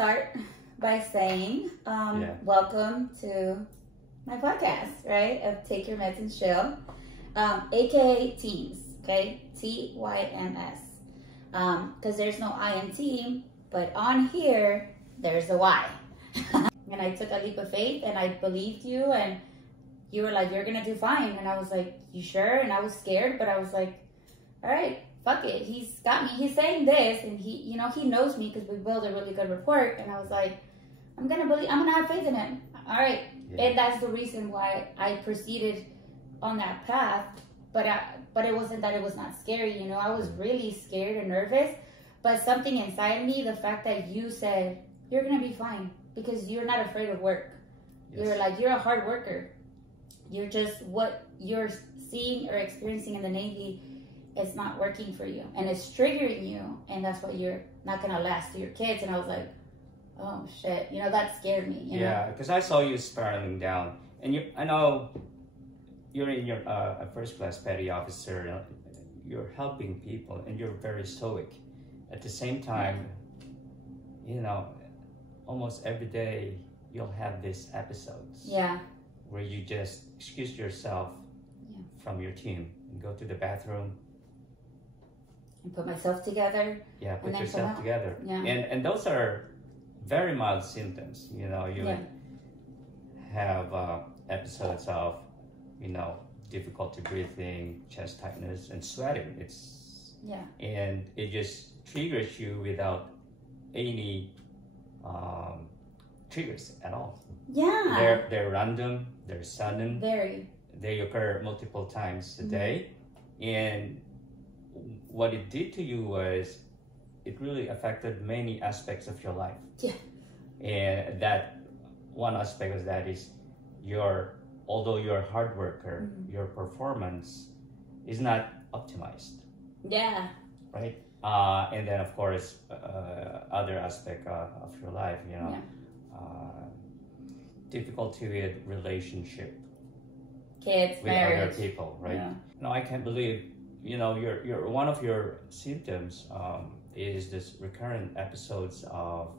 start by saying, welcome to my podcast, right? Of Take Your Meds and Chill, aka Teams, okay? TYMS. Because there's no I in team, but on here, there's a Y. And I took a leap of faith and I believed you, and you were like, you're gonna do fine. And I was like, you sure? And I was scared, but I was like, all right, fuck it. He's got me. He's saying this, and he knows me because we built a really good rapport. And I was like, I'm gonna have faith in him. All right. Yeah. And that's the reason why I proceeded on that path. But it wasn't that it was not scary. You know, I was really scared and nervous, but something inside me, the fact that you said, you're going to be fine because you're not afraid of work. Yes. You're a hard worker. You're just, what you're seeing or experiencing in the Navy, it's not working for you and it's triggering you. And that's why you're not going to last to your kids. And I was like, oh shit, you know, that scared me. You know? Because I saw you spiraling down, and I know you're in your first class petty officer, you're helping people and you're very stoic. At the same time, you know, almost every day you'll have these episodes where you just excuse yourself from your team and go to the bathroom and put myself together. Yeah, put yourself together. Yeah. And those are very mild symptoms. You know, you have episodes of, you know, difficulty breathing, chest tightness, and sweating. And it just triggers you without any triggers at all. Yeah. They're random, they're sudden. They occur multiple times a day. And what it did to you was it really affected many aspects of your life. Yeah. And that one aspect of that is although you're a hard worker, your performance is not optimized. Yeah. Right? And then, of course, other aspect of your life, you know, difficulty with relationship. Kids, with marriage. Other people, right? Yeah. No, I can't believe, you know, your one of your symptoms is this recurrent episodes of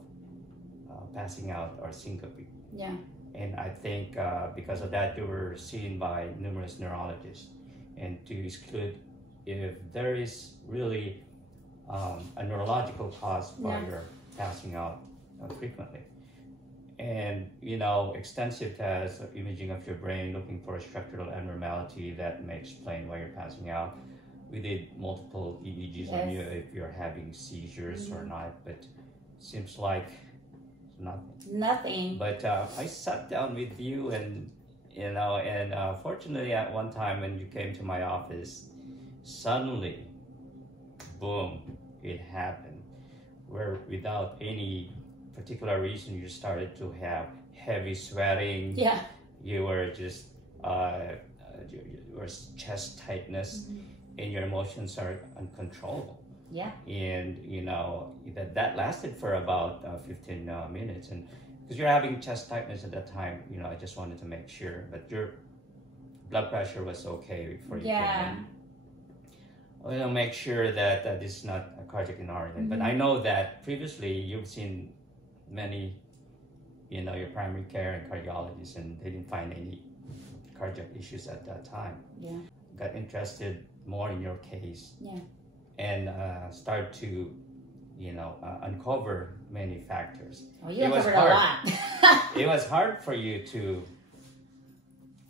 passing out or syncope. Yeah. And I think because of that, you were seen by numerous neurologists. And to exclude if there is really a neurological cause why you're passing out frequently. And, you know, extensive tests of imaging of your brain looking for a structural abnormality that may explain why you're passing out. We did multiple EEGs on you if you're having seizures or not, but seems like nothing. But I sat down with you, and you know, and fortunately at one time when you came to my office, suddenly, boom, it happened. Where without any particular reason, you started to have heavy sweating. Yeah. You were just your chest tightness, and your emotions are uncontrollable. Yeah. And you know that lasted for about 15 minutes, and because you're having chest tightness at that time, you know, I just wanted to make sure that your blood pressure was okay before you came in. We'll make sure that this is not a cardiac in origin. But I know that previously you've seen many, you know, your primary care and cardiologists, and they didn't find any cardiac issues at that time. Yeah. Got interested more in your case. Yeah. And start to, you know, uncover many factors. Oh, you uncovered a lot. It was hard for you to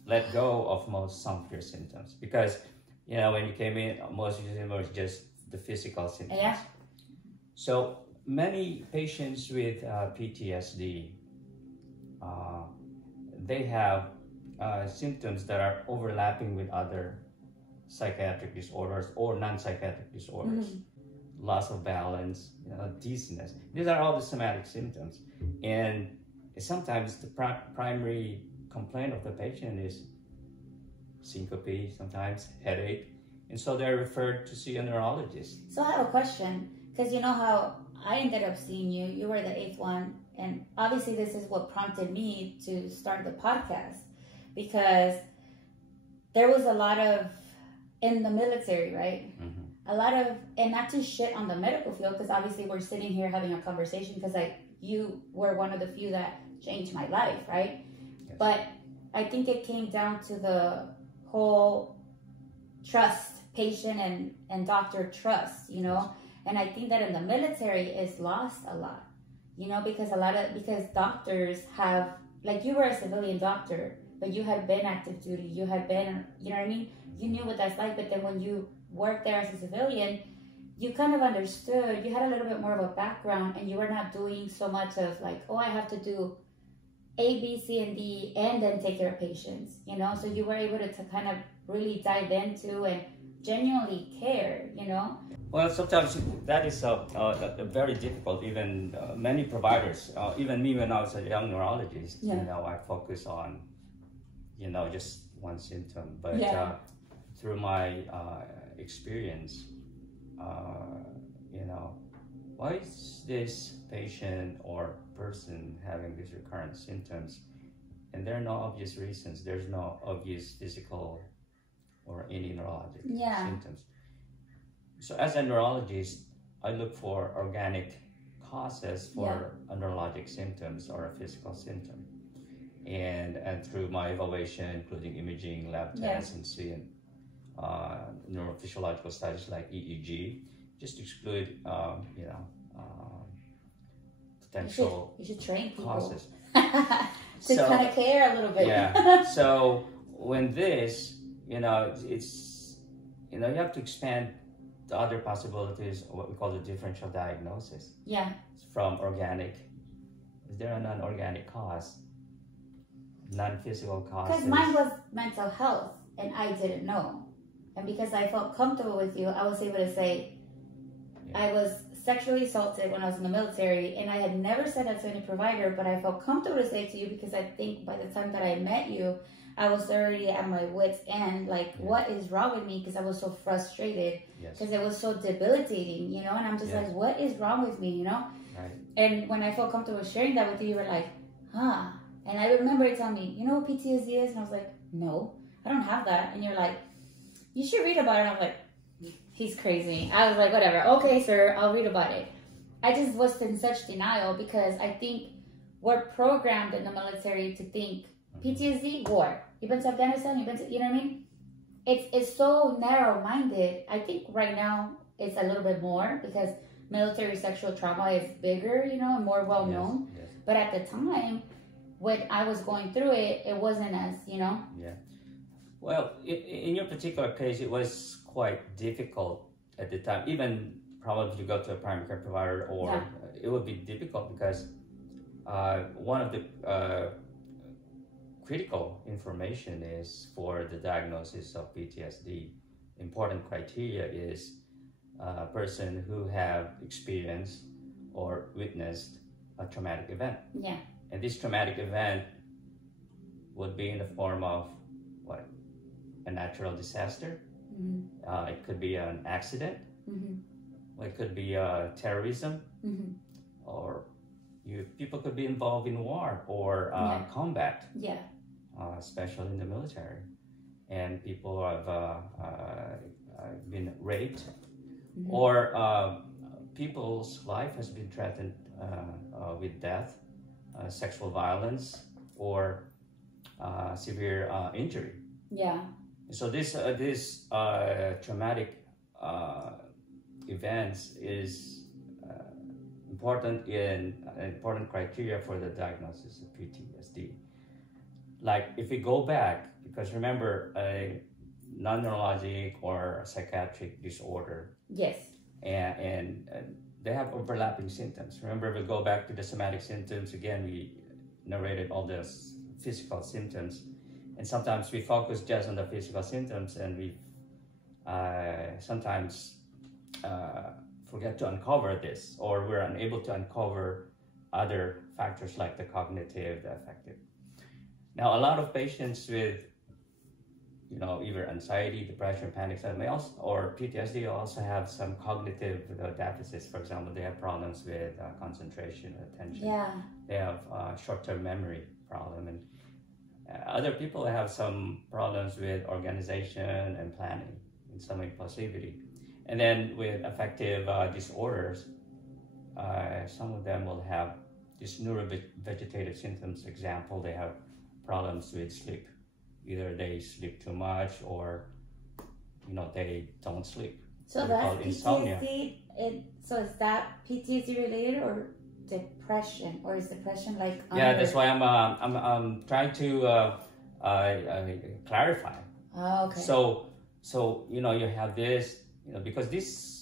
let go of some of your symptoms because, you know, when you came in, most of your symptoms were just the physical symptoms. Yeah. So many patients with PTSD, they have symptoms that are overlapping with other psychiatric disorders or non-psychiatric disorders. Loss of balance, you know, dizziness. These are all the somatic symptoms. And sometimes the primary complaint of the patient is syncope, sometimes headache. And so they're referred to see a neurologist. So I have a question, because you know how I ended up seeing you. You were the 8th one. And obviously this is what prompted me to start the podcast, because there was a lot of, in the military, right? A lot of, and not to shit on the medical field, because obviously we're sitting here having a conversation, because you were one of the few that changed my life, right? Yes. But I think it came down to the whole trust, patient and doctor trust, you know. And I think that in the military is lost a lot, you know, because doctors have, like, you were a civilian doctor, but you had been active duty, you had been, you know what I mean? You knew what that's like, but then when you worked there as a civilian, you kind of understood, you had a little bit more of a background, and you were not doing so much of like, oh, I have to do A, B, C, and D, and then take care of patients, you know? So you were able to kind of really dive into and genuinely care, you know? Well, sometimes that is very difficult. Even many providers, even me when I was a young neurologist, you know, I focus on, you know, just one symptom. But through my experience, you know, why is this patient or person having these recurrent symptoms? And there are no obvious reasons. There's no obvious physical or any neurologic symptoms. So as a neurologist, I look for organic causes for neurologic symptoms or a physical symptom. And through my evaluation, including imaging, lab tests, and seeing neurophysiological studies like EEG, just exclude, you know, potential you should train people causes. to kind of care a little bit. Yeah. So when this, you know, it's, you know, you have to expand the other possibilities, what we call the differential diagnosis. Yeah. From organic. Is there a non-organic cause? Non-physical cause? Because mine was mental health, and I didn't know. And because I felt comfortable with you, I was able to say, I was sexually assaulted when I was in the military, and I had never said that to any provider, but I felt comfortable to say it to you because I think by the time that I met you, I was already at my wit's end, like, what is wrong with me? Because I was so frustrated, because it was so debilitating, you know, and I'm just like, what is wrong with me, you know? Right. And when I felt comfortable sharing that with you, you were like, huh. And I remember you telling me, you know what PTSD is? And I was like, no, I don't have that. And you're like, you should read about it. And I'm like, he's crazy. I was like, whatever. Okay, sir, I'll read about it. I just was in such denial because I think we're programmed in the military to think PTSD, war. You've been to Afghanistan, you've been to, you know what I mean? It's so narrow-minded. I think right now it's a little bit more because military sexual trauma is bigger, you know, and more well-known. Yes. But at the time, when I was going through it, it wasn't as, you know? Yeah. Well, in your particular case, it was quite difficult at the time. Even probably if you go to a primary care provider, or it would be difficult because one of the critical information is for the diagnosis of PTSD. Important criteria is a person who have experienced or witnessed a traumatic event. Yeah. And this traumatic event would be in the form of what? A natural disaster. Mm-hmm. It could be an accident. Mm-hmm. It could be terrorism. Mm-hmm. Or people could be involved in war or combat. Yeah. Especially in the military. And people have been raped. Mm-hmm. Or people's life has been threatened with death, sexual violence, or severe injury. Yeah. So this traumatic events is important criteria for the diagnosis of PTSD. Like if we go back, because remember a non-neurologic or psychiatric disorder. Yes. And they have overlapping symptoms. Remember, if we go back to the somatic symptoms, again, we narrated all the physical symptoms. And sometimes we focus just on the physical symptoms, and we sometimes forget to uncover this, or we're unable to uncover other factors like the cognitive, the affective. Now, a lot of patients with, you know, either anxiety, depression, panic attack, or PTSD also have some cognitive deficits. For example, they have problems with concentration, attention. Yeah. They have short-term memory problem, and other people have some problems with organization and planning and some impulsivity. And then with affective disorders, some of them will have these neurovegetative symptoms, example, they have problems with sleep. Either they sleep too much or, they don't sleep. So that's PTSD. So is that PTSD related or depression, or is depression like? Yeah, that's why I'm trying to clarify. Oh, okay. So you have this, because this.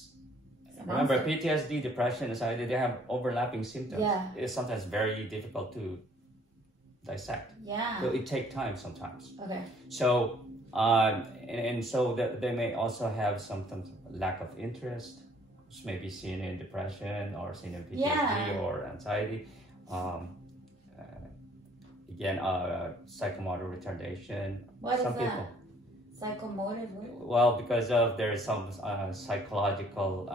Remember, PTSD, depression, anxiety, they have overlapping symptoms. Yeah. It's sometimes very difficult to dissect. Yeah. So it takes time sometimes. Okay. So, and so they may also have sometimes lack of interest, which may be seen in depression or seen in PTSD or anxiety. Again, psychomotor retardation. What is that? Psychomotor? Well, because of there's some psychological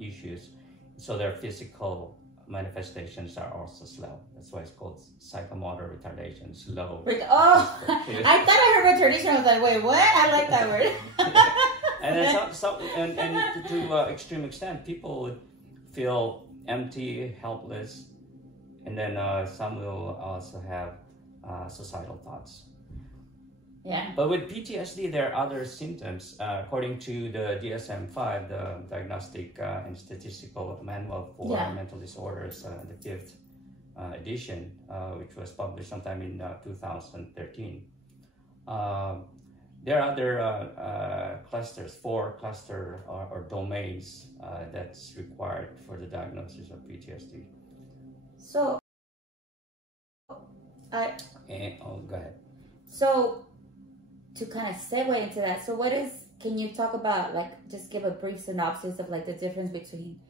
issues, so their physical manifestations are also slow. That's why it's called psychomotor retardation. Slow. Oh, I thought I heard retardation. I was like, wait, what? I like that word. And then and to extreme extent, people would feel empty, helpless, and then some will also have suicidal thoughts. Yeah. But with PTSD, there are other symptoms. According to the DSM-5, the Diagnostic and Statistical Manual for Mental Disorders, the 5th edition, which was published sometime in 2013. There are other clusters, 4 cluster or domains that's required for the diagnosis of PTSD. So, go ahead. So, to kind of segue into that, so can you talk about, just give a brief synopsis of the difference between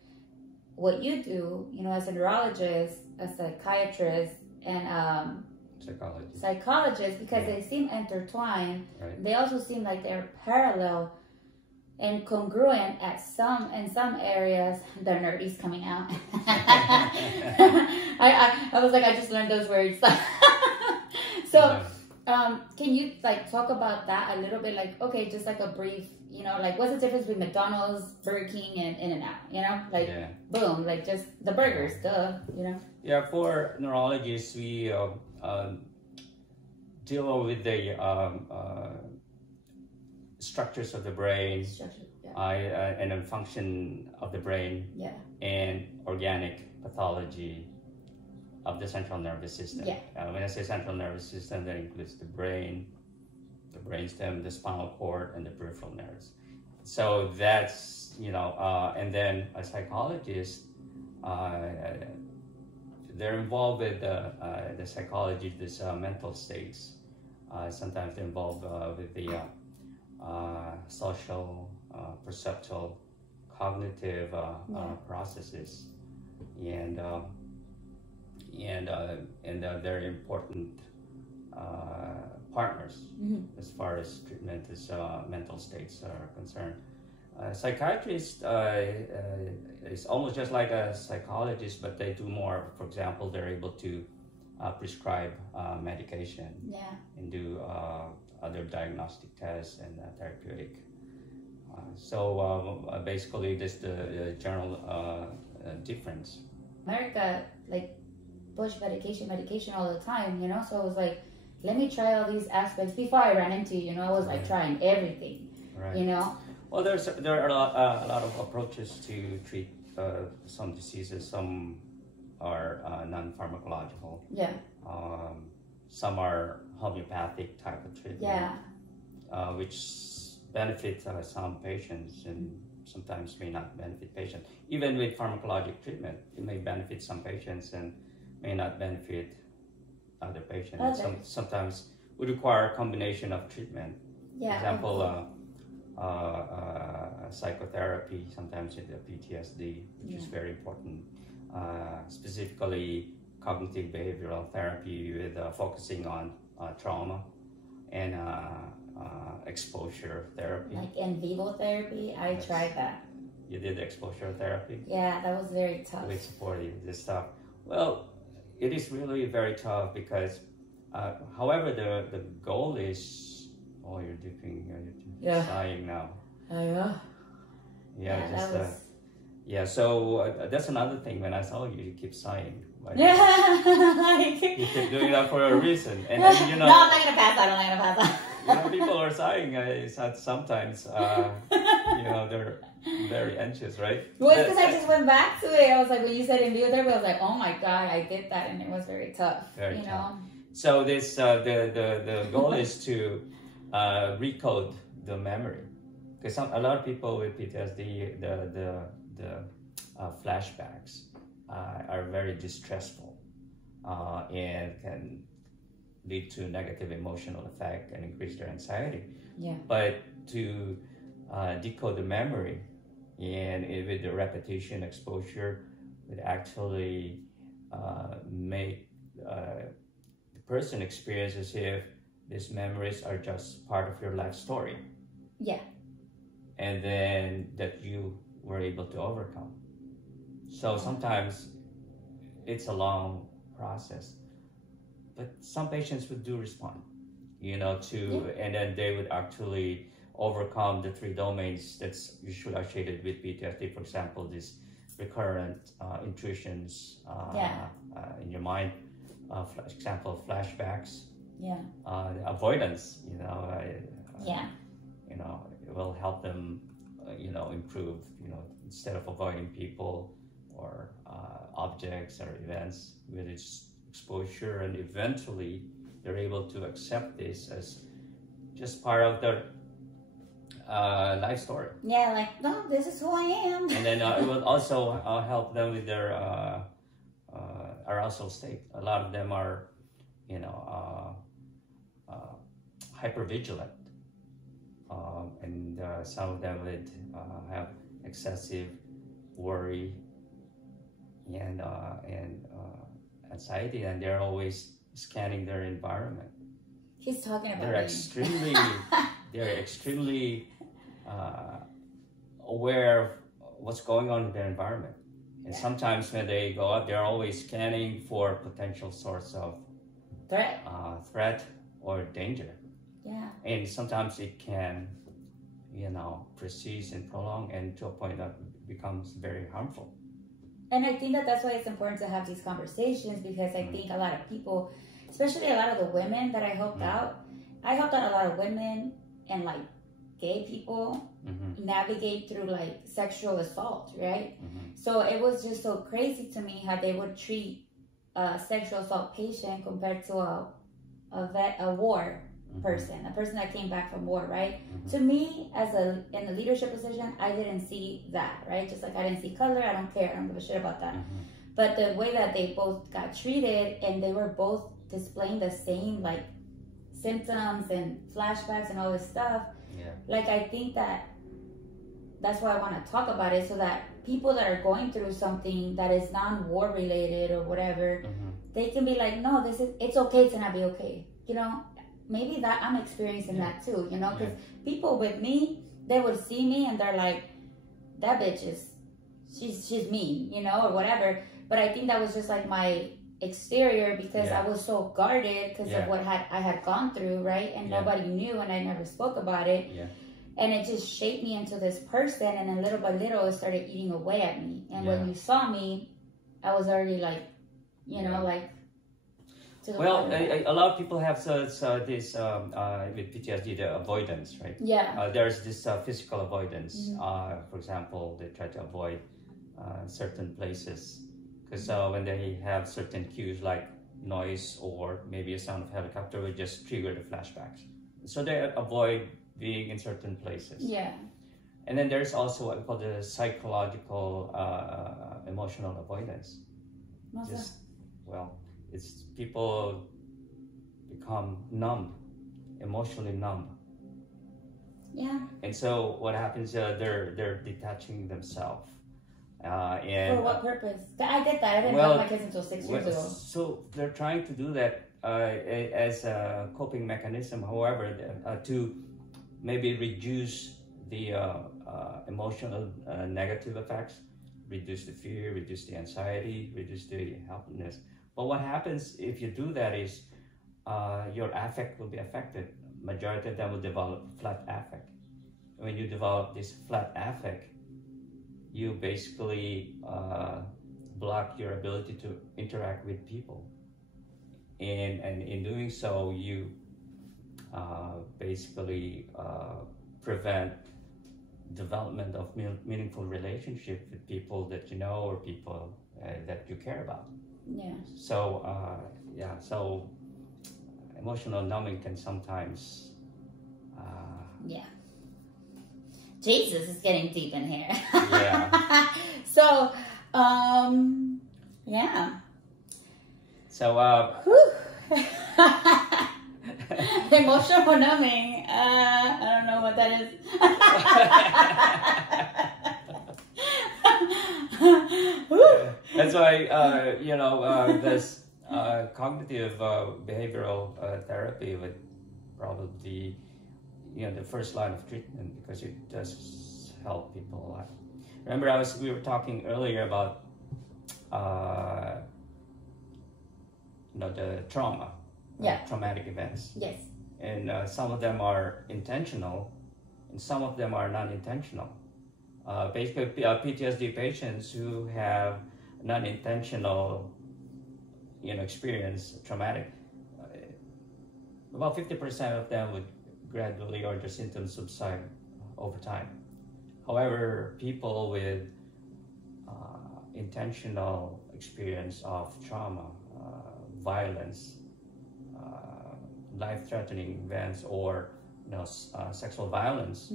what you do, as a neurologist, a psychiatrist, and psychologist, because they seem intertwined. Right. They also seem like they're parallel and congruent in some areas. The nerdy's coming out. I was like, I just learned those words. So. Can you talk about that a little bit? Just a brief, what's the difference between McDonald's, Burger King, and In-N-Out? Boom, just the burgers, duh, Yeah, for neurologists, we deal with the structures of the brain, and the function of the brain, and organic pathology of the central nervous system. When I say central nervous system, that includes the brain, the brainstem, the spinal cord, and the peripheral nerves. So that's, and then a psychologist, they're involved with the psychology, this mental states. Sometimes they're involved with the social, perceptual, cognitive processes, and they're important partners as far as treatment as mental states are concerned. Psychiatrist is almost just like a psychologist, but they do more. For example, they're able to prescribe medication and do other diagnostic tests and therapeutic. So basically, this is the general difference. America, push medication all the time, so I was like, let me try all these aspects. Before I ran into you, I was trying everything, Well, there are a lot of approaches to treat some diseases. Some are non-pharmacological. Some are homeopathic type of treatment, which benefit some patients and sometimes may not benefit patients. Even with pharmacologic treatment, it may benefit some patients and may not benefit other patients. Sometimes would require a combination of treatment. For example, psychotherapy, sometimes with the PTSD, which is very important. Specifically, cognitive behavioral therapy with focusing on trauma and exposure therapy. Like in vivo therapy, I tried that. You did exposure therapy? Yeah, that was very tough. We support you, this stuff. Well, it is really very tough because, however, the goal is, you're sighing now. Yeah, Yeah, Yeah, so that's another thing. When I saw you, you keep sighing. Like, you keep doing that for a reason. And no, I'm not gonna pass out. I'm not gonna pass out. You know, people are sighing. Sometimes, they're very anxious, right? Well, it's because I just went back to it. I was like, when you said in video therapy, I was like, oh my god, I did that, and it was very tough. Very tough. Know? So this the goal is to recode the memory, because a lot of people with PTSD, the flashbacks are very distressful and can lead to negative emotional effect and increase their anxiety. Yeah. But to decode the memory and with the repetition exposure would actually make the person experience as if these memories are just part of your life story. Yeah. And then that you were able to overcome. So sometimes it's a long process, but some patients would do respond, and then they would actually overcome the 3 domains that's usually associated with PTSD. For example, these recurrent intrusions in your mind, for example, flashbacks, avoidance, it will help them, improve, instead of avoiding people or objects or events with its exposure, and eventually they're able to accept this as just part of their life story. Yeah, like, no, this is who I am. And then it will also help them with their arousal state. A lot of them are, hypervigilant, and some of them would have excessive worry and anxiety, and they're always scanning their environment. He's talking about they're extremely aware of what's going on in their environment. And sometimes when they go out, they're always scanning for potential source of threat or danger. Yeah. And sometimes it can, persist and prolong, and to a point that becomes very harmful. And I think that's why it's important to have these conversations, because I think a lot of people, especially a lot of the women that I helped out a lot of women and like gay people navigate through like sexual assault, right? So it was just so crazy to me how they would treat a sexual assault patient compared to a war person, a person that came back from war, right? To me, in a leadership position, I didn't see that, right? Just like I didn't see color, I don't care, I don't give a shit about that. But the way that they both got treated, and they were both displaying the same like symptoms and flashbacks and all this stuff, like I think that's why I want to talk about it, so that people that are going through something that is non-war related or whatever, they can be like, no, it's okay to not be okay, maybe that I'm experiencing that too, because people with me, they would see me and they're like, that bitch she's mean, or whatever. But I think that was just like my exterior, because I was so guarded because of what I had gone through, right? And nobody knew, and I never spoke about it. And it just shaped me into this person, and then little by little it started eating away at me. And when you saw me, I was already like, like, well, a lot of people have this with PTSD, the avoidance, right? There's this physical avoidance. For example, they try to avoid certain places because when they have certain cues like noise or maybe a sound of helicopter, will just trigger the flashbacks. So they avoid being in certain places. And then there's also what we call the psychological emotional avoidance. It's people become numb, emotionally numb. And so what happens? They're detaching themselves. And for what purpose? I get that. I didn't have my kids until 6 years ago. So they're trying to do that as a coping mechanism. However, to maybe reduce the emotional negative effects, reduce the fear, reduce the anxiety, reduce the helplessness. But what happens if you do that is your affect will be affected. Majority of them will develop flat affect. When you develop this flat affect, you basically block your ability to interact with people. And in doing so, you basically prevent development of meaningful relationship with people that you know or people that you care about. Yeah. So so emotional numbing can sometimes yeah. Jesus is getting deep in here. Yeah. So yeah. So emotional numbing. I don't know what that is. That's why this cognitive behavioral therapy would probably the first line of treatment, because it does help people a lot. Remember, we were talking earlier about the trauma, traumatic events. Yes. And some of them are intentional, and some of them are non-intentional. Basically, PTSD patients who have non-intentional, experience traumatic, about 50% of them would gradually, or the symptoms subside over time. However, people with intentional experience of trauma, violence, life-threatening events, or sexual violence,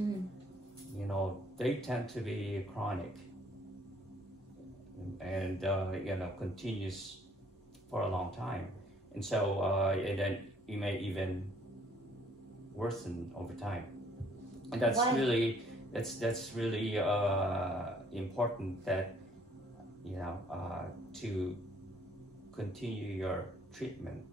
they tend to be chronic and continues for a long time, and so and then you may even worsen over time. And that's really important, that to continue your treatment.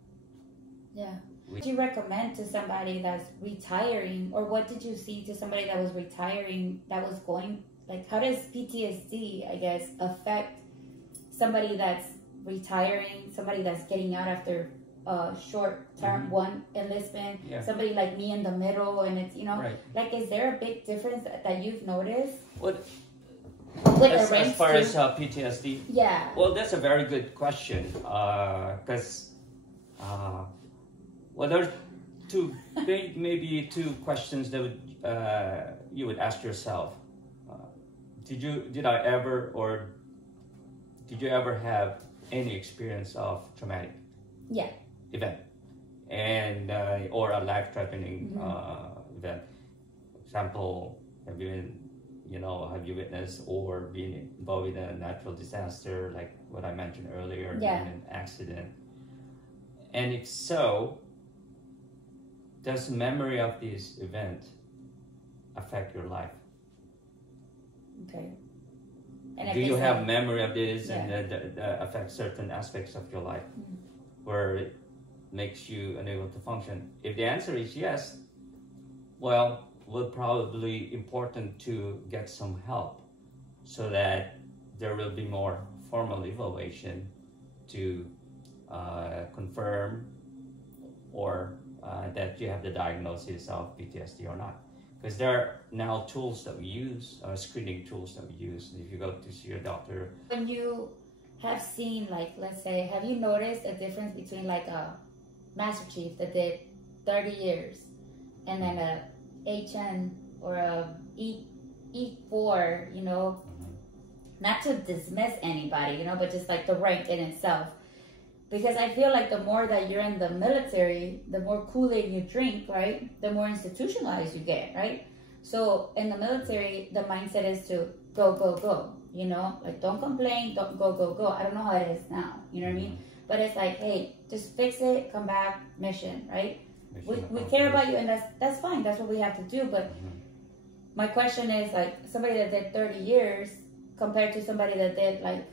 Yeah. What do you recommend to somebody that's retiring, or what did you see to somebody that was retiring, that was going, like, how does PTSD, I guess, affect somebody that's retiring, somebody that's getting out after short-term one enlistment, somebody like me in the middle, and it's, like, is there a big difference that you've noticed? As far as PTSD? Yeah. Well, that's a very good question, because there's maybe two questions that you would ask yourself. Did you ever have any experience of traumatic event, and or a life-threatening event? For example, have you witnessed or been involved in a natural disaster, like what I mentioned earlier, in an accident? And if so, does memory of this event affect your life? Okay. And do you have memory of this, and that affects certain aspects of your life, where it makes you unable to function? If the answer is yes, well, it's probably important to get some help, so that there will be more formal evaluation to confirm or that you have the diagnosis of PTSD or not. Because there are now tools that we use, screening tools that we use. If you go to see your doctor. When you have seen, like, let's say, have you noticed a difference between like a Master Chief that did 30 years and then a HN or a E4, not to dismiss anybody, but just like the rank in itself? Because I feel like the more that you're in the military, the more Kool-Aid you drink, right? The more institutionalized you get, right? So in the military, the mindset is to go, go, go, like, don't complain, don't go, go, go. I don't know how it is now, you know what I mean? But it's like, hey, just fix it, come back, mission, right? We care about you, and that's fine. That's what we have to do. But my question is, like, somebody that did 30 years compared to somebody that did, like,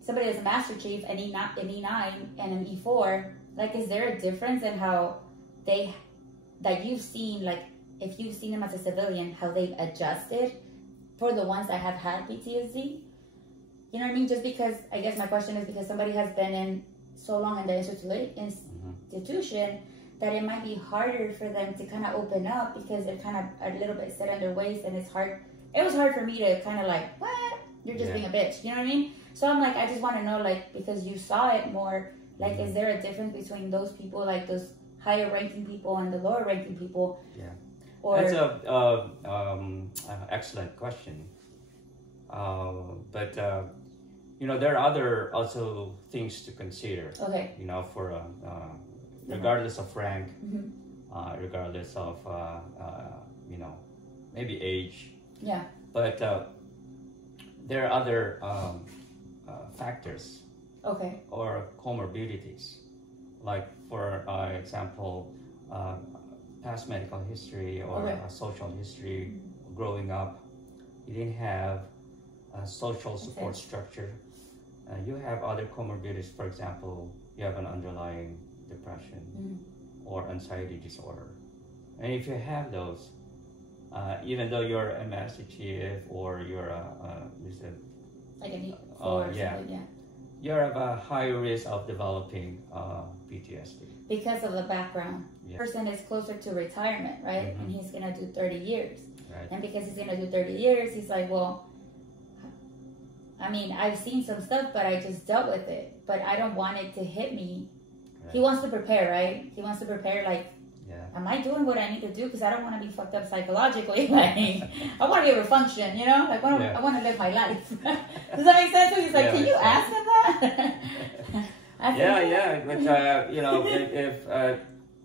somebody that's a Master Chief, an E9 and an E4, like, is there a difference in how that you've seen, like, if you've seen them as a civilian, how they've adjusted for the ones that have had PTSD? You know what I mean? Just because, I guess my question is because somebody has been in so long in the institution that it might be harder for them to kind of open up, because they're kind of a little bit set in their ways, and it's hard it was hard for me to kind of like, what? You're just being a bitch. You know what I mean? So I'm like, I just want to know, like, because you saw it more, like, is there a difference between those people, like those higher ranking people and the lower ranking people? Yeah. Or, that's a excellent question. But you know, there are other also things to consider. Okay. You know, for regardless of rank, regardless of you know, maybe age. Yeah. But there are other factors. Okay. Or comorbidities, like for example, past medical history or social history. Growing up, you didn't have a social support structure. You have other comorbidities. For example, you have an underlying depression or anxiety disorder. And if you have those, even though you're MS, HEF, or you're like an E4 or something, you have a higher risk of developing PTSD. Because of the background. The person is closer to retirement, right? And he's going to do 30 years. Right. And because he's going to do 30 years, he's like, well, I mean, I've seen some stuff, but I just dealt with it. But I don't want it to hit me. Right. He wants to prepare, right? He wants to prepare, like, am I doing what I need to do? Because I don't want to be fucked up psychologically. Like, I want to be able to function, you know? Like, I want to live my life. Does that make sense? So he's like, can you ask him that? But, you know, if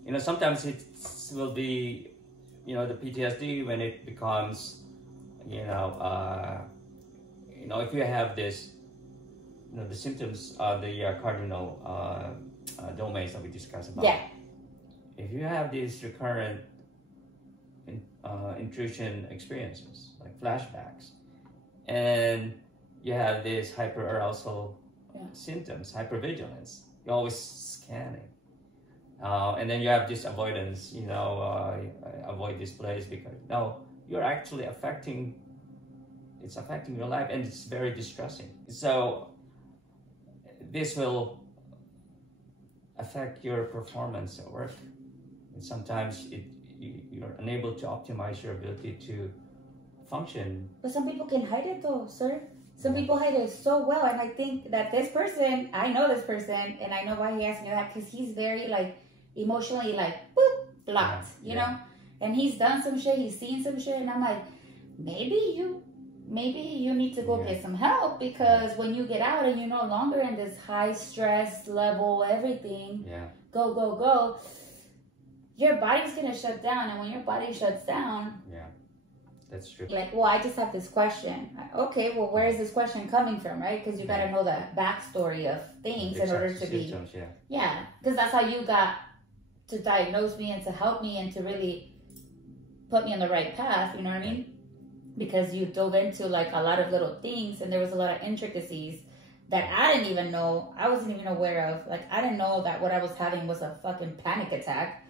you know, sometimes it will be, you know, the PTSD when it becomes, you know, if you have this, you know, the symptoms, the cardinal domains that we discussed about. Yeah. If you have these recurrent intrusion experiences, like flashbacks, and you have this hyperarousal symptoms, hypervigilance, you're always scanning. And then you have this avoidance, you know, avoid this place because, no, you're actually affecting your life, and it's very distressing. So this will affect your performance at work. And sometimes you're unable to optimize your ability to function. But some people can hide it though, sir. Some people hide it so well, and I think that this person, I know this person, and I know why he asked me that, because he's very, like, emotionally, like, boop, blocked, you know? And he's done some shit, he's seen some shit, and I'm like, maybe you need to go get some help, because when you get out and you're no longer in this high stress level, everything, go, your body's gonna shut down, and when your body shuts down, that's true. Like, well, I just have this question. Okay, well, where is this question coming from, right? Because you got to know the backstory of things in order to be... Yeah, because that's how you got to diagnose me and to help me and to really put me on the right path, you know what I mean? Because you dove into, like, a lot of little things, and there was a lot of intricacies that I didn't even know, I wasn't even aware of. Like, I didn't know that what I was having was a fucking panic attack.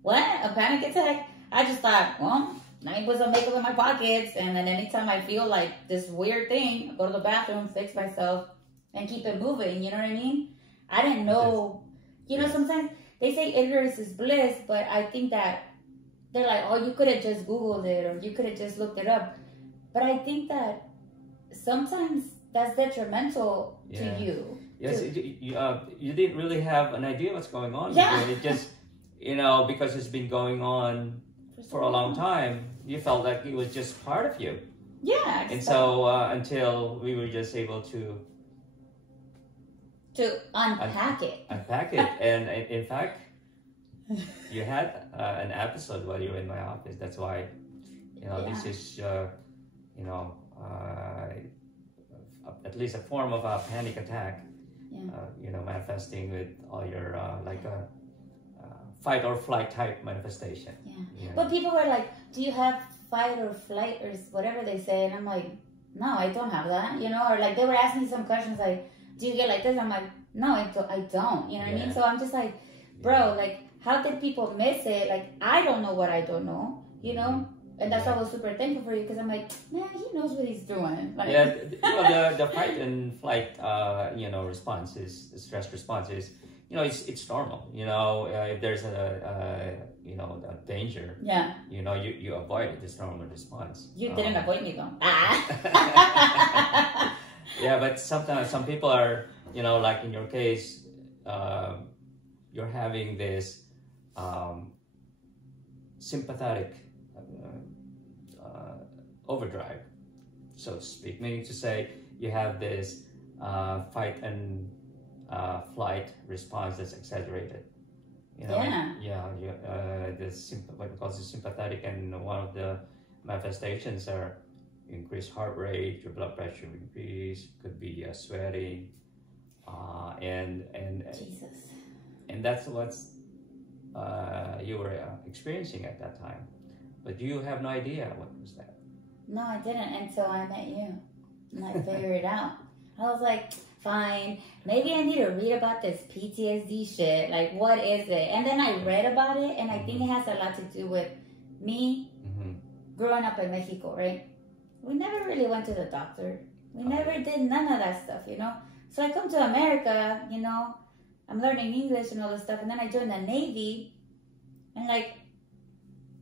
What? A panic attack? I just thought, well... I put some makeup in my pockets, and then anytime I feel like this weird thing, I go to the bathroom, fix myself, and keep it moving, you know what I mean? I didn't know, you know, sometimes they say ignorance is bliss, but I think that they're like, oh, you could have just Googled it, or you could have just looked it up. But I think that sometimes that's detrimental to you. Yes, you didn't really have an idea what's going on. Yeah. It just, you know, because it's been going on for a long time, you felt like it was just part of you. Yeah. And so until we were just able to unpack it. And in fact, you had an episode while you were in my office. That's why, you know, this is, you know, at least a form of a panic attack, you know, manifesting with all your, like a fight or flight type manifestation. Yeah. But people were like, do you have fight or flight or whatever they say? And I'm like, no, I don't have that, you know? Or like they were asking some questions like, do you get like this? I'm like, no, I don't, you know what I mean? So I'm just like, bro, like, how did people miss it? Like, I don't know what I don't know, you know? And that's why I was super thankful for you, because I'm like, man, he knows what he's doing. Like, well, the fight and flight, you know, response is, the stress response is, you know, it's normal. You know, if there's a danger, you know, you avoid it. It's normal response. You didn't avoid me though. Yeah, but sometimes some people are, you know, like in your case, you're having this sympathetic overdrive, so to speak, meaning to say you have this fight and flight response that's exaggerated. You know, what we call the sympathetic, and one of the manifestations are increased heart rate, your blood pressure increase, could be sweating, and Jesus. And that's what's you were experiencing at that time, but you have no idea what was that. No, I didn't until I met you, and I figured it out. I was like, fine, maybe I need to read about this PTSD shit. Like, what is it? And then I read about it, and I think it has a lot to do with me growing up in Mexico, right? We never really went to the doctor. We never did none of that stuff, you know? So I come to America, you know, I'm learning English and all this stuff, and then I joined the Navy, and like,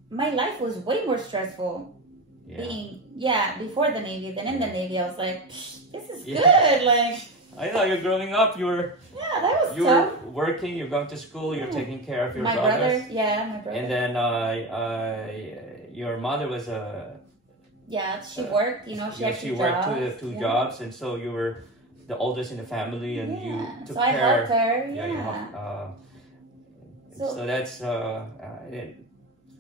my life was way more stressful before the Navy than in the Navy. I was like, this is good. Like, I know you're growing up. You were that was tough. You were working. You're going to school. You're taking care of your my brothers. brother. Yeah, my brother. And then your mother was a she worked. You know, she worked two jobs, and so you were the oldest in the family, and you took care. I helped her. So that's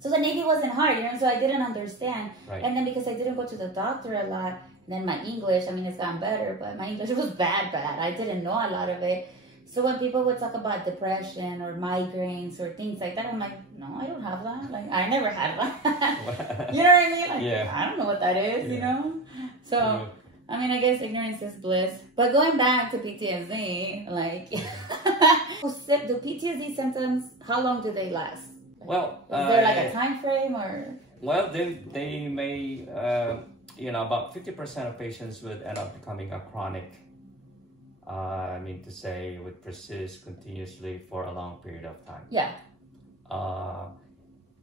So the Navy wasn't hard, you know, so I didn't understand. Right. And then because I didn't go to the doctor a lot, then my English, I mean, it's gotten better, but my English was bad. I didn't know a lot of it. So when people would talk about depression or migraines or things like that, I'm like, no, I don't have that. Like, I never had that. You know what I mean? Like, I don't know what that is, you know? So, I mean, I guess ignorance is bliss. But going back to PTSD, like, do PTSD symptoms, how long do they last? Well, is there like a time frame or? Well, they may, about 50% of patients would end up becoming a chronic. I mean to say, would persist continuously for a long period of time. Yeah.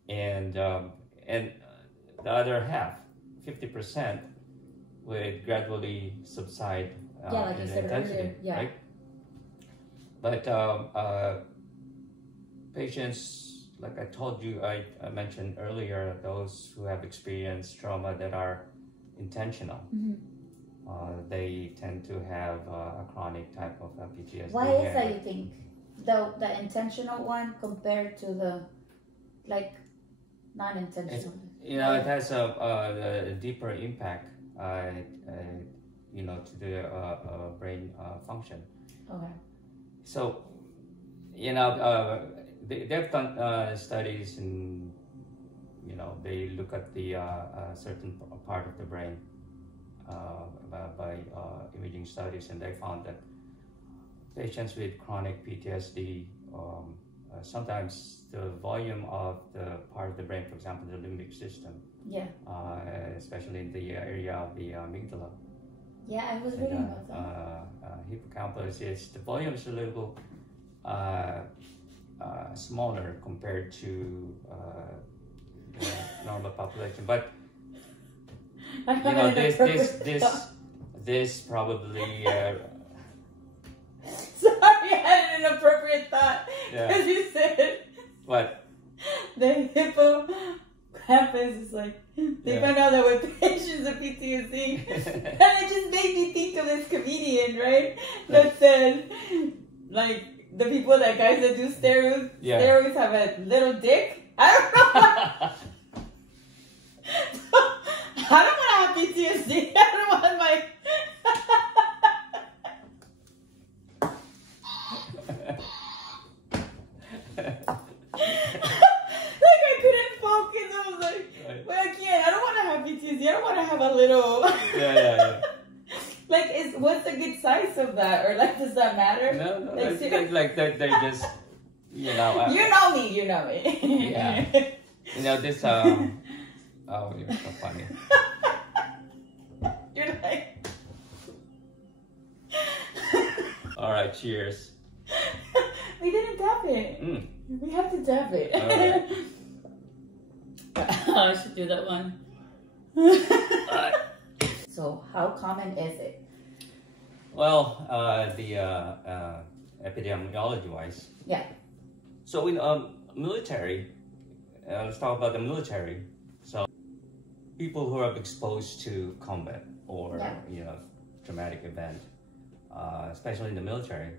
And the other half, 50%, would gradually subside like in you said intensity, earlier. right? But patients, like I told you, I mentioned earlier, those who have experienced trauma that are intentional, they tend to have a chronic type of PTSD. Why is that, you think? The intentional one compared to the, like, non-intentional? It has a deeper impact, to the brain function. Okay. So, they've done studies, and they look at the certain part of the brain by imaging studies, and they found that patients with chronic PTSD, sometimes the volume of the part of the brain, for example, the limbic system, especially in the area of the amygdala. Yeah, I was reading about that. Hippocampus, the volume is a little smaller compared to the normal population, but this probably. Sorry, I had an inappropriate thought because you said what the hippocampus is like. They found out that with patients with PTSD, and it just made me think of this comedian, right? That said, like, the people that guys that do steroids have a little dick. I don't know. I don't want to have PTSD. I don't want my. Like, I couldn't focus. I was like, but I can't. I don't want to have PTSD. I don't want to have a little. Like, what's the good size of that? Or, like, does that matter? No, like they're just, you know me. Yeah. This, oh, you're so funny. You're like. All right, cheers. We didn't tap it. We have to tap it. I should do that one. So, how common is it? Well, the epidemiology-wise. Yeah. So in military, let's talk about the military. So people who are exposed to combat or traumatic event, especially in the military,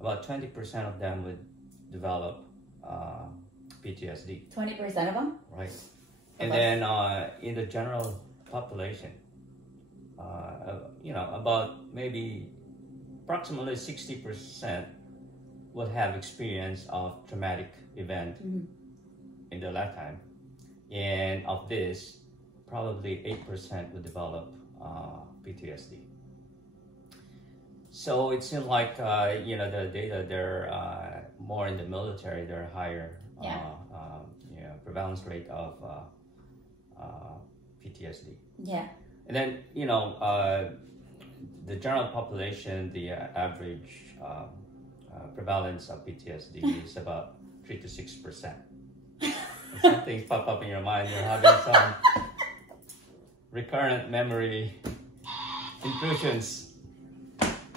about 20% of them would develop PTSD. 20% of them? Right. And then in the general population, about maybe approximately 60% would have experience of traumatic event in their lifetime. And of this, probably 8% would develop PTSD. So it seems like, the data, they're more in the military, they're higher prevalence rate of PTSD. Yeah. And then, the general population, the average prevalence of PTSD is about 3 to 6%. Some things pop up in your mind, you're having some recurrent memory intrusions.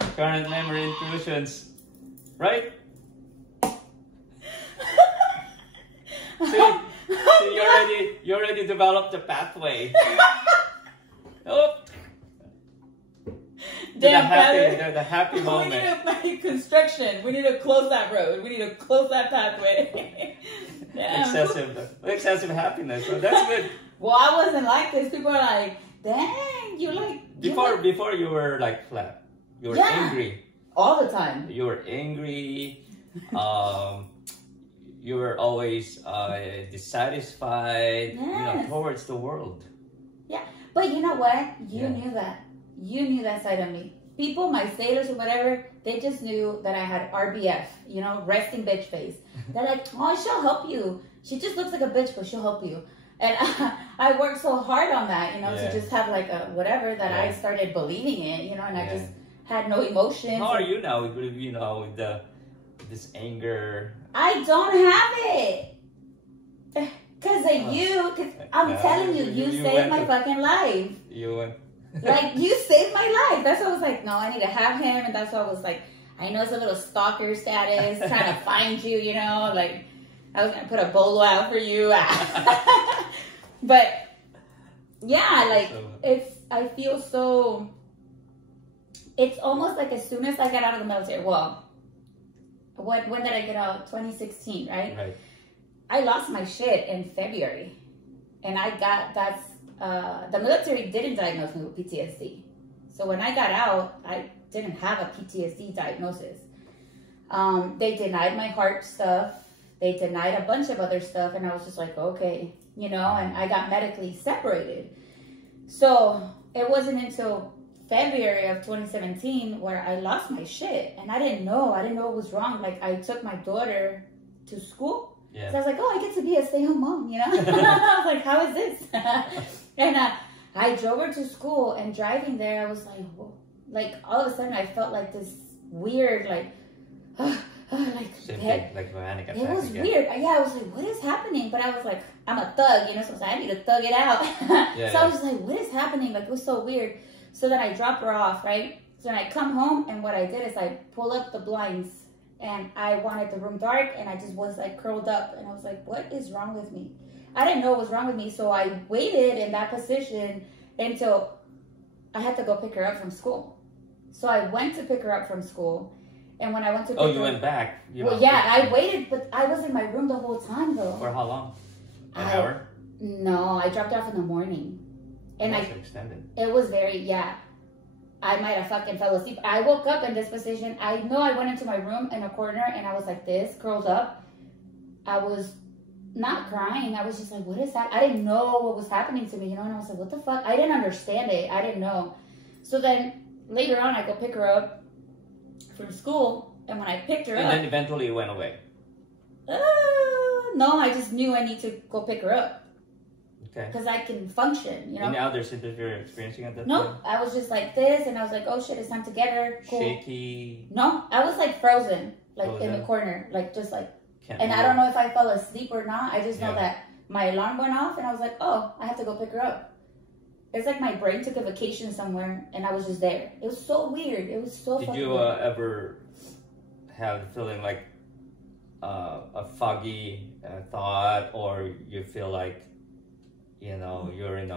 Recurrent memory intrusions, right? See, you already developed the pathway. Oh. The happy moment. We need to make construction. We need to close that road. We need to close that pathway. Excessive happiness. So that's good. Well, I wasn't like this. People are like, dang, you like... Before you were like flat. You were angry. All the time. You were angry. You were always dissatisfied towards the world. Yeah. But you know what? You knew that. You knew that side of me. People, my sailors or whatever, they just knew that I had RBF, resting bitch face. They're like, oh, she'll help you. She just looks like a bitch, but she'll help you. And I worked so hard on that, to just have like a whatever that I started believing it, and I just had no emotions. How are you now with this anger? I don't have it. Because of you. Because I'm telling you, you saved my fucking life. Like, you saved my life. That's why I was like, no, I need to have him. And that's why I was like, I know it's a little stalker status, trying to find you, like, I was going to put a bolo out for you. But, yeah, like, I feel so, it's almost like as soon as I got out of the military, well, when did I get out? 2016, right? Right. I lost my shit in February. And the military didn't diagnose me with PTSD. So when I got out, I didn't have a PTSD diagnosis. They denied my heart stuff. They denied a bunch of other stuff. And I was just like, okay, and I got medically separated. So it wasn't until February of 2017 where I lost my shit. And I didn't know what was wrong. Like, I took my daughter to school. Yeah. So I was like, oh, I get to be a stay-home mom, I was like, how is this? And I drove her to school, and driving there, I was like, whoa. Like, all of a sudden, I felt like this weird, like panic attack. It was weird. Yeah, I was like, what is happening? But I was like, I'm a thug, so I was like, I need to thug it out. I was like, what is happening? Like, it was so weird. So then I dropped her off, right? So then I come home, and what I did is I pull up the blinds, and I wanted the room dark, and I just was like curled up, and I was like, what is wrong with me? I didn't know what was wrong with me, so I waited in that position until I had to go pick her up from school. So I went to pick her up from school, and when I went to pick her up... you went back? I waited, but I was in my room the whole time, though. For how long? An hour? No, I dropped off in the morning. And That's extended. It was very, I might have fucking fell asleep. I woke up in this position. I know I went into my room in a corner, and I was like this, curled up. I was not crying. I was just like, what is that? I didn't know what was happening to me, and I was like, what the fuck? I didn't understand it. I didn't know. So then later on, I go pick her up from school, and when I picked her up... And then eventually it went away. No, I just knew I need to go pick her up. Okay. Because I can function, Any other symptoms you're experiencing at that time? No, I was just like this, and I was like, oh shit, it's time to get her. Cool. Shaky? No, I was like frozen. like in the corner, like just like, and I don't know if I fell asleep or not. I just know that my alarm went off and I was like, oh, I have to go pick her up. It's like my brain took a vacation somewhere and I was just there. It was so weird. It was so Did you ever have the feeling like a foggy thought, or you feel like, you know, you're in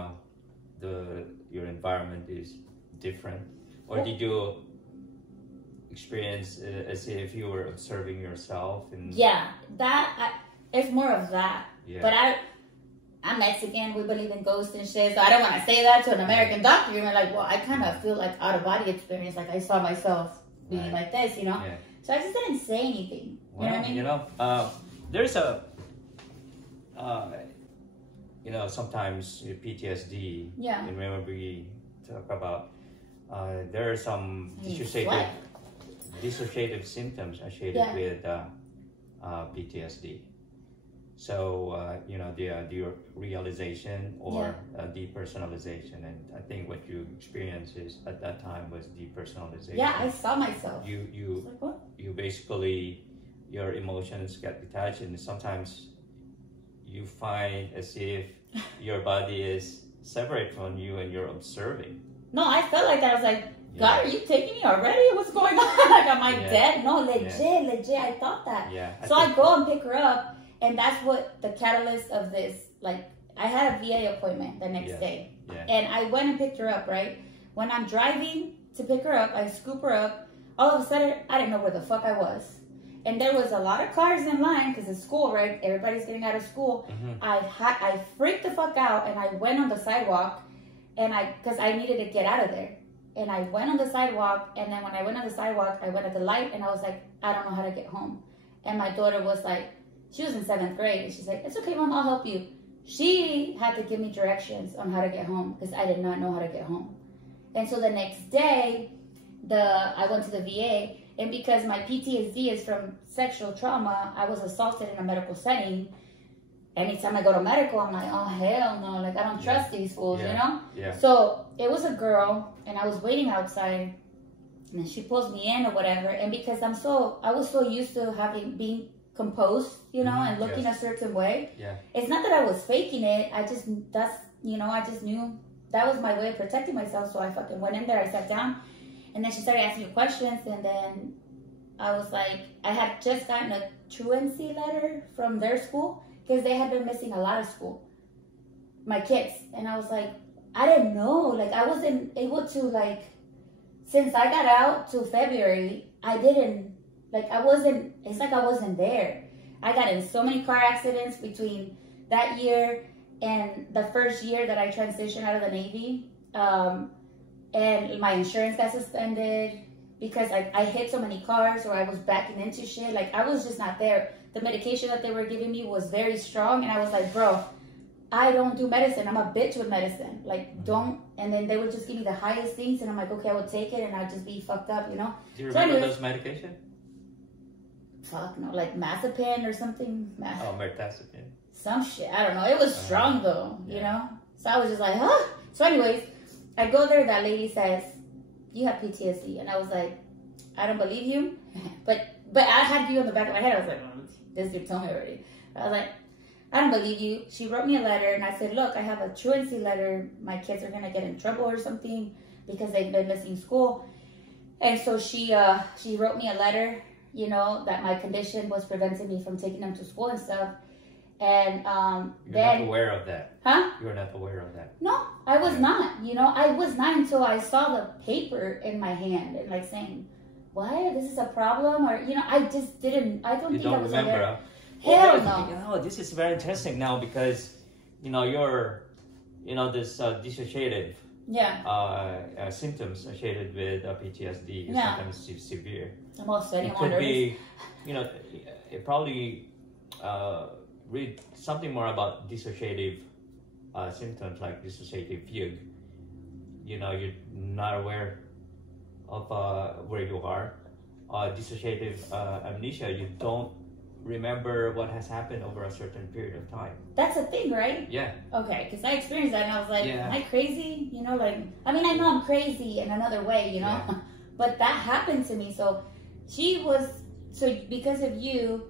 your environment is different? Or did you experience as if you were observing yourself? It's more of that. Yeah. But I'm Mexican. We believe in ghosts and shit. So I don't want to say that to an American doctor. You're like, well, I kind of feel like out of body experience. Like I saw myself being like this, you know? Yeah. So I just didn't say anything. Well, you know what I mean? You know, there's a, you know, sometimes PTSD. Yeah. And when we talk about, there are some dissociative symptoms associated with PTSD. So, you know, the realization or depersonalization. And I think what you experienced at that time was depersonalization. Yeah, I saw myself. You basically, your emotions get detached, and sometimes you find as if your body is separate from you and you're observing. No, I felt like that. I was like, God, are you taking me already? What's going on? Like, am I dead? No, legit. I thought that. Yeah. So I go and pick her up. And that's what the catalyst of this, like, I had a VA appointment the next day. Yeah. And I went and picked her up, right? When I'm driving to pick her up, I scoop her up. All of a sudden, I didn't know where the fuck I was. And there was a lot of cars in line because it's school, right? Everybody's getting out of school. Mm-hmm. I freaked the fuck out and I went on the sidewalk because I needed to get out of there. And I went on the sidewalk, and then when I went on the sidewalk, I went at the light and I was like, I don't know how to get home. And my daughter was like, she was in 7th grade, and she's like, it's okay, Mom, I'll help you. She had to give me directions on how to get home because I did not know how to get home. And so the next day, I went to the VA, and because my PTSD is from sexual trauma, I was assaulted in a medical setting. Anytime I go to medical, I'm like, oh, hell no. Like, I don't trust these fools, you know? Yeah. So it was a girl, and I was waiting outside, and she pulls me in or whatever. And because I was so used to being composed, you know, and looking a certain way. Yeah. It's not that I was faking it. I just knew that was my way of protecting myself. So I fucking went in there, I sat down, and then she started asking me questions. And then I was like, I had just gotten a truancy letter from their school because they had been missing a lot of school, my kids. And I was like, I didn't know. Like, I wasn't able to, like, since I got out till February, it's like I wasn't there. I got in so many car accidents between that year and the first year that I transitioned out of the Navy. And my insurance got suspended because I hit so many cars, or I was backing into shit. Like, I was just not there. The medication that they were giving me was very strong. And I was like, bro, I don't do medicine. I'm a bitch with medicine. Like, don't. And then they would just give me the highest things. And I'm like, okay, I would take it. And I'd just be fucked up, you know? Do you remember those medication? Fuck no, like Mazepin or something. Mirtazapine. Some shit. I don't know. It was strong though, you know? So I was just like, huh? So anyways, I go there. That lady says, you have PTSD. And I was like, I don't believe you. But I had you in the back of my head. I was like, this dude told me already. I was like, I don't believe you. She wrote me a letter, and I said, look, I have a truancy letter. My kids are going to get in trouble or something because they've been missing school. And so she wrote me a letter, you know, that my condition was preventing me from taking them to school and stuff. And You're not aware of that. Huh? You were not aware of that. No, I was not. You know, I was not until I saw the paper in my hand and like saying, what? This is a problem? Or, you know, I just didn't, I don't you think don't I was remember, aware. Hell no. You know, this is very interesting now because, you know, you're, you know, this dissociative symptoms associated with PTSD is sometimes severe. I'm all sweating. It could be, you know, it probably read something more about dissociative symptoms like dissociative fugue. You know, you're not aware of where you are. Dissociative amnesia, you don't remember what has happened over a certain period of time. That's a thing, right? Yeah. Okay, because I experienced that and I was like, am I crazy? You know, like, I mean, I know I'm crazy in another way, you know, but that happened to me. So she So because of you,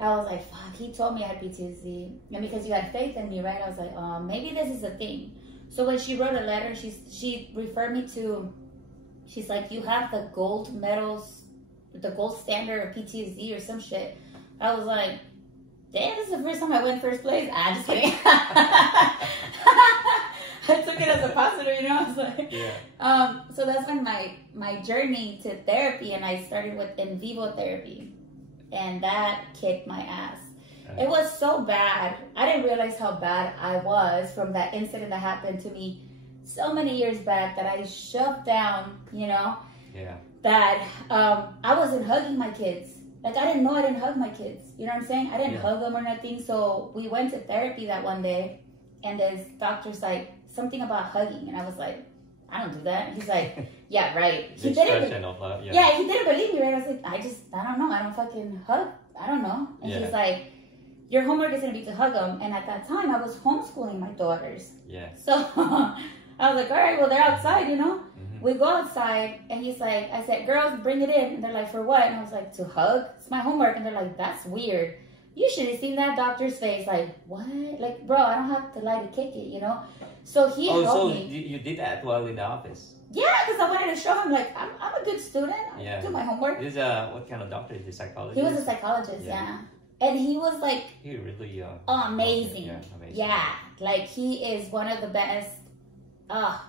I was like, fuck, he told me I had PTSD. And because you had faith in me, right? I was like, maybe this is a thing. So when she wrote a letter, she referred me to, she's like, you have the gold medals, the gold standard of PTSD or some shit. I was like, damn, this is the first time I went first place. I'm just kidding. I took it as a positive, you know. I was like, yeah. So that's like my journey to therapy, and I started with in vivo therapy, and that kicked my ass. It was so bad. I didn't realize how bad I was from that incident that happened to me so many years back that I shoved down, you know. Yeah. That I wasn't hugging my kids. Like, I didn't know I didn't hug my kids. You know what I'm saying? I didn't hug them or nothing. So we went to therapy that one day, and this doctor's like, something about hugging. And I was like, I don't do that. And he's like, yeah, right. He didn't he didn't believe me, right? I was like, I don't know. I don't fucking hug. I don't know. And he's like, your homework is going to be to hug them. And at that time, I was homeschooling my daughters. Yeah. So I was like, all right, well, they're outside, you know? We go outside, and he's like, I said, girls, bring it in. And they're like, for what? And I was like, to hug. It's my homework. And they're like, that's weird. You should have seen that doctor's face. Like, what? Like, bro, I don't have to lie to kick it, you know? So he helped me. You did that while in the office? Yeah, because I wanted to show him, like, I'm a good student. I do my homework. He's what kind of doctor? Is he a psychologist? He was a psychologist, yeah. And he was like, he really amazing. Yeah, amazing. Yeah, like he is one of the best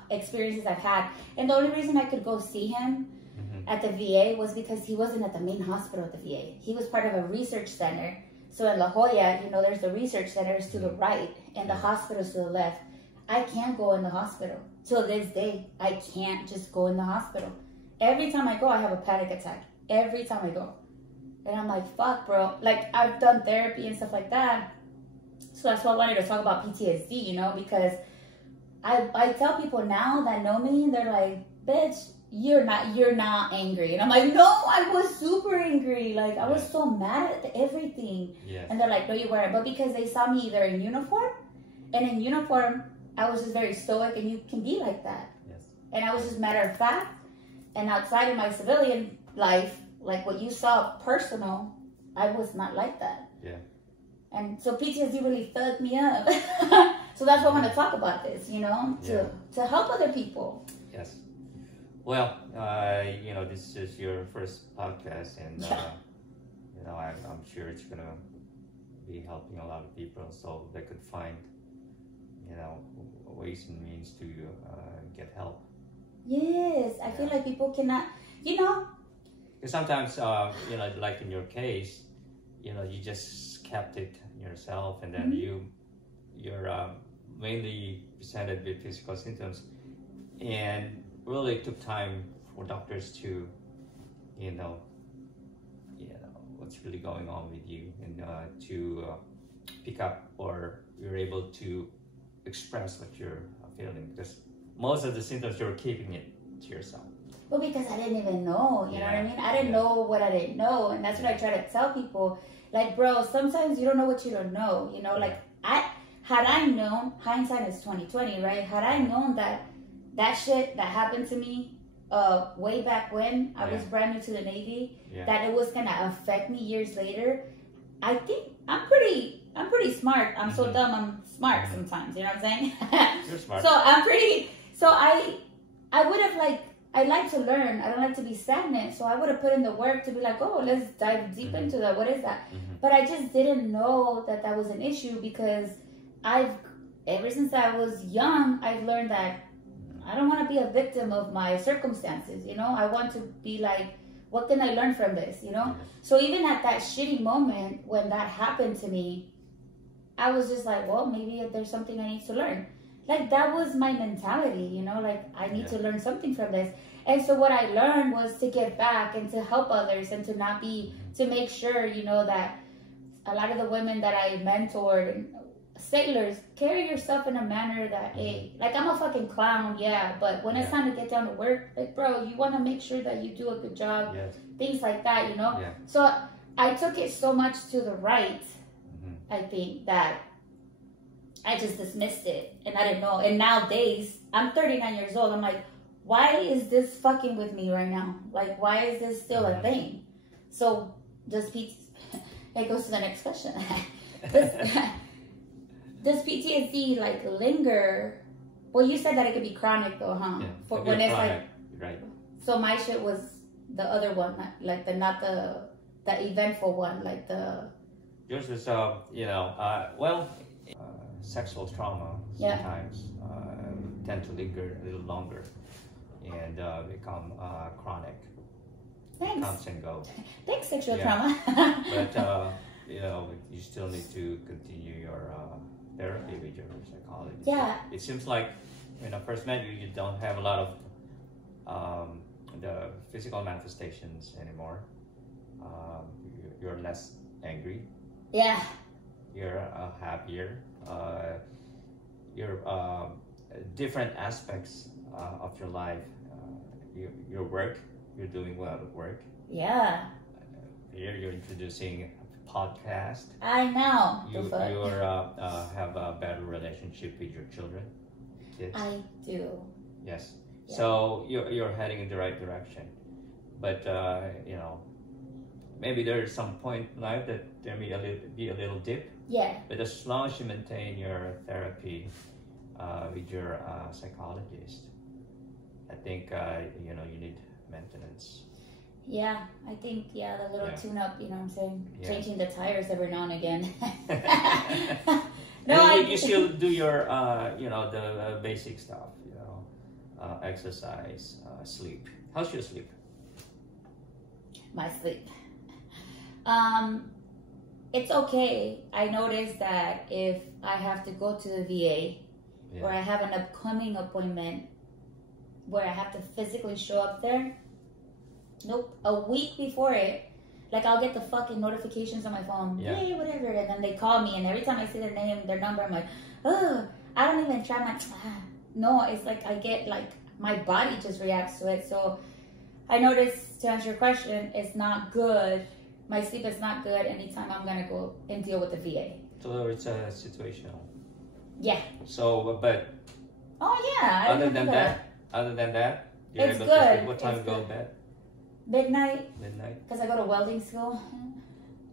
experiences I've had. And the only reason I could go see him at the VA was because he wasn't at the main hospital at the VA. He was part of a research center. So in La Jolla, you know, there's the research centers to the right and the hospitals to the left. I can't go in the hospital. Till this day, I can't just go in the hospital. Every time I go, I have a panic attack. Every time I go. And I'm like, fuck, bro. Like, I've done therapy and stuff like that. So that's why I wanted to talk about PTSD, you know, because I tell people now that know me, they're like, bitch, you're not angry. And I'm like, no, I was super angry. Like, I was so mad at everything. Yeah. And they're like, no, you weren't. But because they saw me either in uniform, and in uniform, I was just very stoic, and you can be like that. Yes. And I was just matter of fact. And outside of my civilian life, like what you saw personal, I was not like that. Yeah. And so PTSD really fucked me up. So that's why I want to talk about this, you know, to help other people. Yes. Well, you know, this is your first podcast, and you know, I'm sure it's gonna be helping a lot of people, so they could find, you know, ways and means to get help. Yes, I feel like people cannot, you know. Because sometimes, you know, like in your case, you know, you just kept it yourself, and then you're mainly presented with physical symptoms, and really took time for doctors to, you know, what's really going on with you, and to pick up, or you're able to express what you're feeling, because most of the symptoms you're keeping it to yourself. Well, because I didn't even know, you know what I mean? I didn't know what I didn't know, and that's what I try to tell people. Like, bro, sometimes you don't know what you don't know, you know? Like, had I known, hindsight is 20/20, right? Had I known that shit that happened to me way back when I was brand new to the Navy, that it was gonna affect me years later, I think I'm pretty smart. I'm so dumb, I'm smart sometimes, you know what I'm saying? You're smart. So I would have I like to learn. I don't like to be stagnant. So I would have put in the work to be like, oh, let's dive deep into that. What is that? But I just didn't know that was an issue, because ever since I was young, I've learned that I don't want to be a victim of my circumstances, you know? I want to be like, what can I learn from this, you know? So even at that shitty moment when that happened to me, I was just like, well, maybe there's something I need to learn. Like, that was my mentality, you know? Like, I need to learn something from this. And so what I learned was to give back and to help others, and to make sure, you know, that a lot of the women that I mentored, and sailors, carry yourself in a manner that, hey, like, I'm a fucking clown, but when it's time to get down to work, like, bro, you want to make sure that you do a good job, things like that, you know? So I took it so much to the right, I think, that I just dismissed it, and I didn't know. And nowadays, I'm 39 years old. I'm like, why is this fucking with me right now? Like, why is this still a thing? So does it goes to the next question. Does PTSD like linger? Well, you said that it could be chronic though, huh? Yeah, For when it's chronic, like, right. So my shit was the other one, like not the eventful one, like the. Yours is sexual trauma sometimes tend to linger a little longer and become chronic. Thanks. It comes and goes. Thanks, sexual trauma. But you still need to continue your therapy with your psychologist. Yeah. It seems like when I first met you, you don't have a lot of the physical manifestations anymore. You're less angry. Yeah. You're happier. You're different aspects of your life. Your work, you're doing well at work. Yeah. Here you're introducing a podcast. I know. You have a better relationship with your children, kids. I do. Yes. Yeah. So you're heading in the right direction, but maybe there is some point in life that there may be a little dip. Yeah. But as long as you maintain your therapy with your psychologist, I think you need maintenance. Yeah, I think the little tune-up, you know what I'm saying? Yeah. Changing the tires every now and again. You still do your the basic stuff, exercise, sleep. How's your sleep? My sleep. It's okay. I noticed that if I have to go to the VA or I have an upcoming appointment where I have to physically show up there, nope. A week before it, like I'll get the fucking notifications on my phone, hey, whatever, and then they call me, and every time I see their name, their number, I'm like, oh, I don't even try no, it's like I get like, my body just reacts to it. So I noticed, to answer your question, it's not good. My sleep is not good anytime I'm going to go and deal with the VA. So it's situational. Yeah. So, but... Oh, yeah. Other than that, you're it's able good. to sleep. What time it's you go good. to bed? Midnight. Midnight? Because I go to welding school.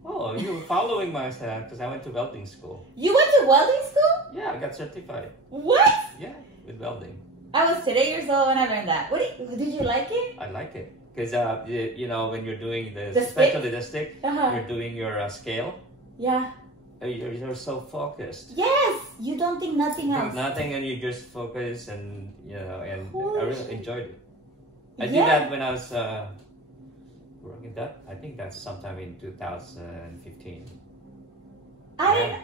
Oh, you were following my step because I went to welding school. You went to welding school? Yeah, I got certified. What? Yeah, with welding. I was today years old when I learned that. Did you like it? I like it. Because, when you're doing especially the stick, you're doing your scale. Yeah. You're so focused. Yes! You don't think nothing else. Nothing, and you just focus, and, I really enjoyed it. I did Yeah. that when I was working that. I think that's sometime in 2015. I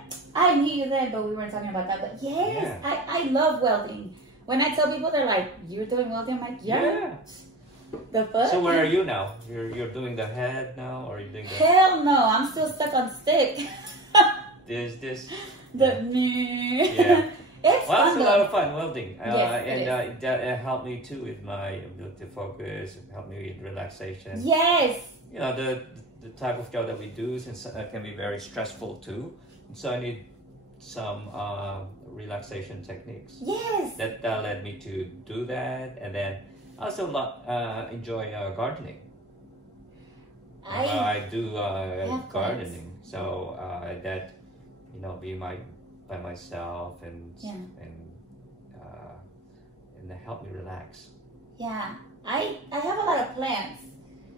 knew you then, but we weren't talking about that. But yes, I love welding. When I tell people, they're like, "You're doing welding?" I'm like, "Yeah." The fuck? So where are you now? You're doing the head now, or are you doing the... Hell no, I'm still stuck on stick. This. Yeah. It's Well, fun. it's a lot of fun welding. Yes, it helped me too with my ability to focus. It helped me with relaxation. Yes. The type of job that we do can be very stressful too. So I need some relaxation techniques. Yes. That led me to do that, and then I also enjoy gardening. I do gardening, so that be by myself and help me relax. Yeah, I have a lot of plants.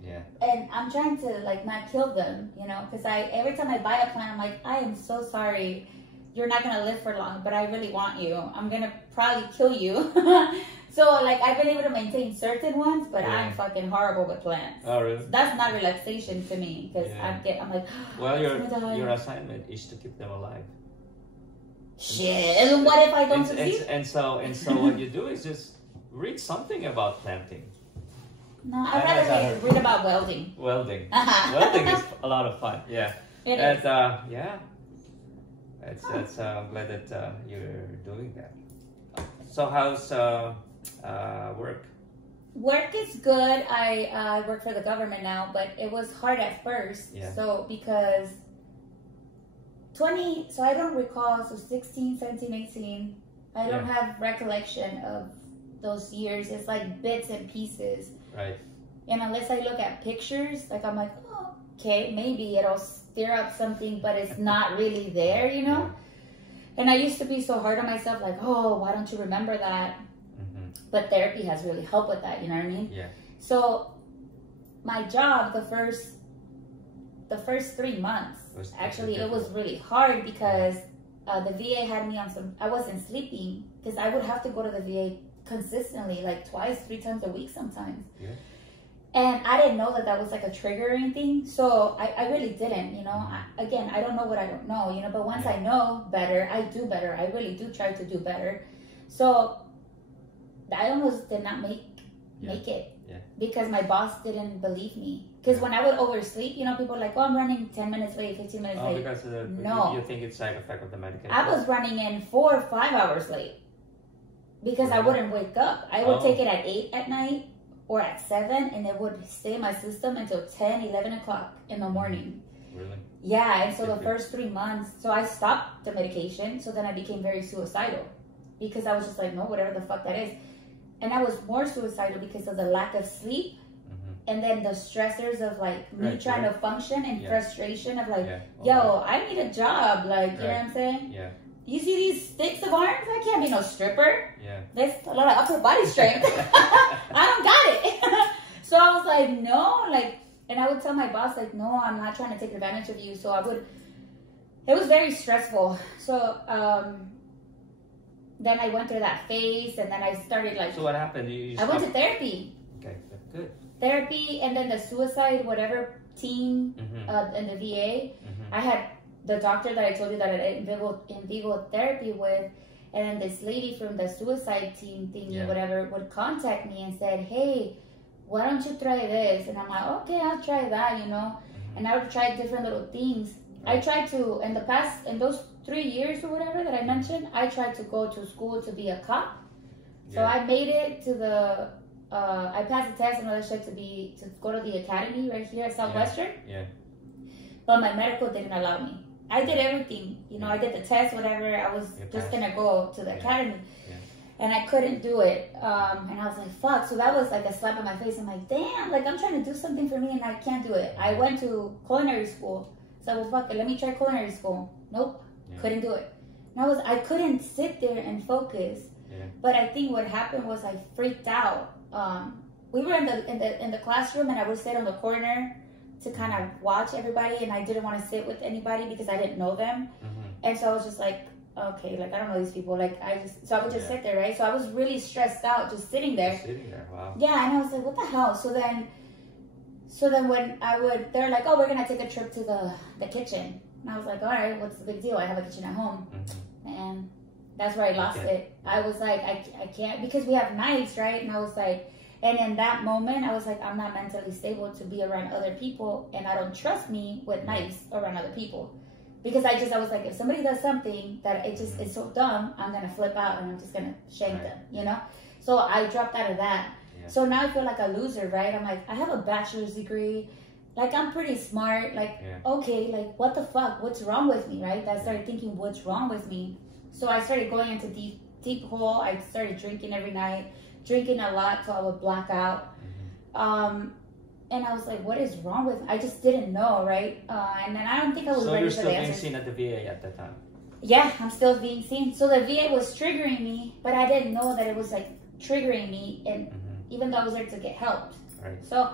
Yeah. And I'm trying to like not kill them, because every time I buy a plant, I'm like, I am so sorry, you're not gonna live for long, but I really want you. I'm gonna probably kill you. So like I've been able to maintain certain ones, but I'm fucking horrible with plants. Oh really? That's not relaxation to me, because I'm like, well, your assignment is to keep them alive. Shit. And what if I don't succeed? And so what you do is just read something about planting. No, I'd rather read about welding. Welding. Welding is a lot of fun. Yeah. It is. That's I'm glad that you're doing that. So how's work? Work is good. I work for the government now, but it was hard at first. Yeah. So because so I don't recall, so 16, 17, 18, I don't have recollection of those years. It's like bits and pieces. Right. And unless I look at pictures, like I'm like, oh, okay, maybe it'll stir up something, but it's not really there, you know? And I used to be so hard on myself, like, oh, why don't you remember that? But therapy has really helped with that, you know what I mean? Yeah. So my job, the first 3 months, actually, it was really hard because the VA had me on I wasn't sleeping because I would have to go to the VA consistently, like 2-3 times a week sometimes. Yeah. And I didn't know that was like a trigger or anything. So I really didn't, you know. I don't know what I don't know, you know. But once I know better, I do better. I really do try to do better. So I almost did not make it because my boss didn't believe me. Because when I would oversleep, you know, people are like, oh, I'm running 10 minutes late, 15 minutes late. Because you think it's side effect of the medication? I was running in 4 or 5 hours late because I wouldn't wake up. I would take it at 8 at night or at 7, and it would stay in my system until 10, 11 o'clock in the morning. Really? Yeah, and so the first 3 months, so I stopped the medication, so then I became very suicidal because I was just like, no, whatever the fuck that is. And I was more suicidal because of the lack of sleep. And then the stressors of like me trying to function and frustration of like, yo, I need a job. Like, you know what I'm saying? Yeah. You see these sticks of arms? I can't be no stripper. Yeah. There's a lot of upper body strength. I don't got it. So I was like, no, like, and I would tell my boss, like, no, I'm not trying to take advantage of you. So it was very stressful. So, then I went through that phase, and then I started like. So what happened? I went to therapy. Okay, good. Therapy, and then the suicide, whatever team in the VA. I had the doctor that I told you that I did in vivo therapy with, and then this lady from the suicide team thingy, whatever, would contact me and said, hey, why don't you try this? And I'm like, okay, I'll try that, you know. And I would try different little things. I tried to, in those 3 years or whatever that I mentioned, I tried to go to school to be a cop. So I made it to I passed the test and all that shit to go to the academy right here at Southwestern. Yeah. But my medical didn't allow me. I did everything, you know, I did the test, whatever. I was just going to go to the academy. And I couldn't do it. And I was like, fuck. So that was like a slap in my face. I'm like, damn, like I'm trying to do something for me and I can't do it. I went to culinary school. So, well, fuck it, let me try culinary school. Nope, couldn't do it. And I couldn't sit there and focus. But I think what happened was I freaked out. We were in the classroom, and I would sit on the corner to kind of watch everybody, and I didn't want to sit with anybody because I didn't know them. And so I was just like, okay, like I don't know these people. Like I would just sit there, right? So I was really stressed out just sitting there. Wow. Yeah, and I was like, what the hell? So then when they're like, oh, we're gonna take a trip to the kitchen. And I was like, all right, what's the big deal? I have a kitchen at home. And that's where I lost it. I was like, I can't, because we have knives, right? And I was like, and in that moment, I was like, I'm not mentally stable to be around other people, and I don't trust me with knives around other people. Because I was like, if somebody does something that it's so dumb, I'm gonna flip out and I'm just gonna shank them, you know? So I dropped out of that. So now I feel like a loser, right? I'm like, I have a bachelor's degree. Like, I'm pretty smart. Like, okay, like, what the fuck? What's wrong with me, right? I started thinking, what's wrong with me? So I started going into deep hole. I started drinking every night, drinking a lot till I would black out. And I was like, what is wrong with me? I just didn't know, right? And then I don't think I was ready for the answers. So you're still being seen at the VA at that time? Yeah, I'm still being seen. So the VA was triggering me, but I didn't know that it was like triggering me, and even though I was there to get helped. Right. So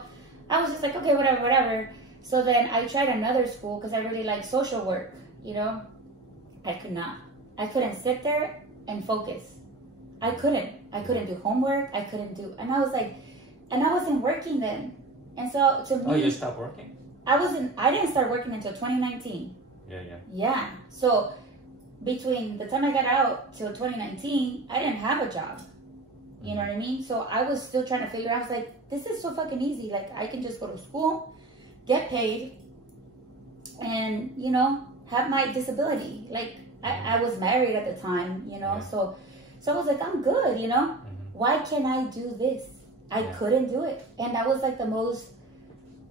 I was just like, okay, whatever. So then I tried another school because I really like social work, you know? I could not. I couldn't sit there and focus. I couldn't do homework. And I was like, and I wasn't working then. And so to me. Oh, you stopped working? I didn't start working until 2019. Yeah. So between the time I got out till 2019, I didn't have a job. You know what I mean? So I was still trying to figure out, I was like, this is so fucking easy. Like, I can just go to school, get paid, and, you know, have my disability. Like, I was married at the time, you know? So I was like, I'm good, you know? Why can't I do this? I couldn't do it. And that was like the most,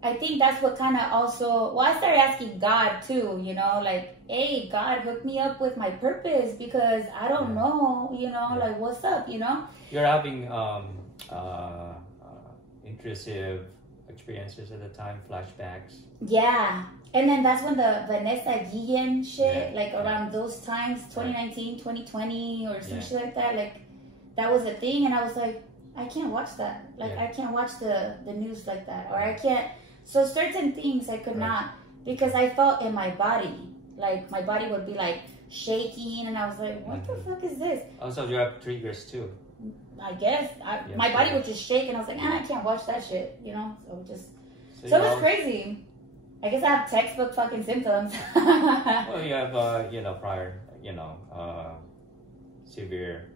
I think that's what kind of also, well, I started asking God too, you know, like, hey, God, hook me up with my purpose, because I don't know, you know, like, what's up, you know? You're having intrusive experiences at the time, flashbacks. Yeah. And then that's when the Vanessa Guillen shit, like around those times, 2019, 2020 or some shit like that, like that was a thing. And I was like, I can't watch that. Like I can't watch the news like that. Or I can't. So certain things I could not, because I felt in my body, like my body would be like shaking. And I was like, what the fuck is this? Also, you have triggers too. I guess. My body would just shake. And I was like, I can't watch that shit, you know? So it was crazy. I guess I have textbook fucking symptoms. Well, you have, prior, severe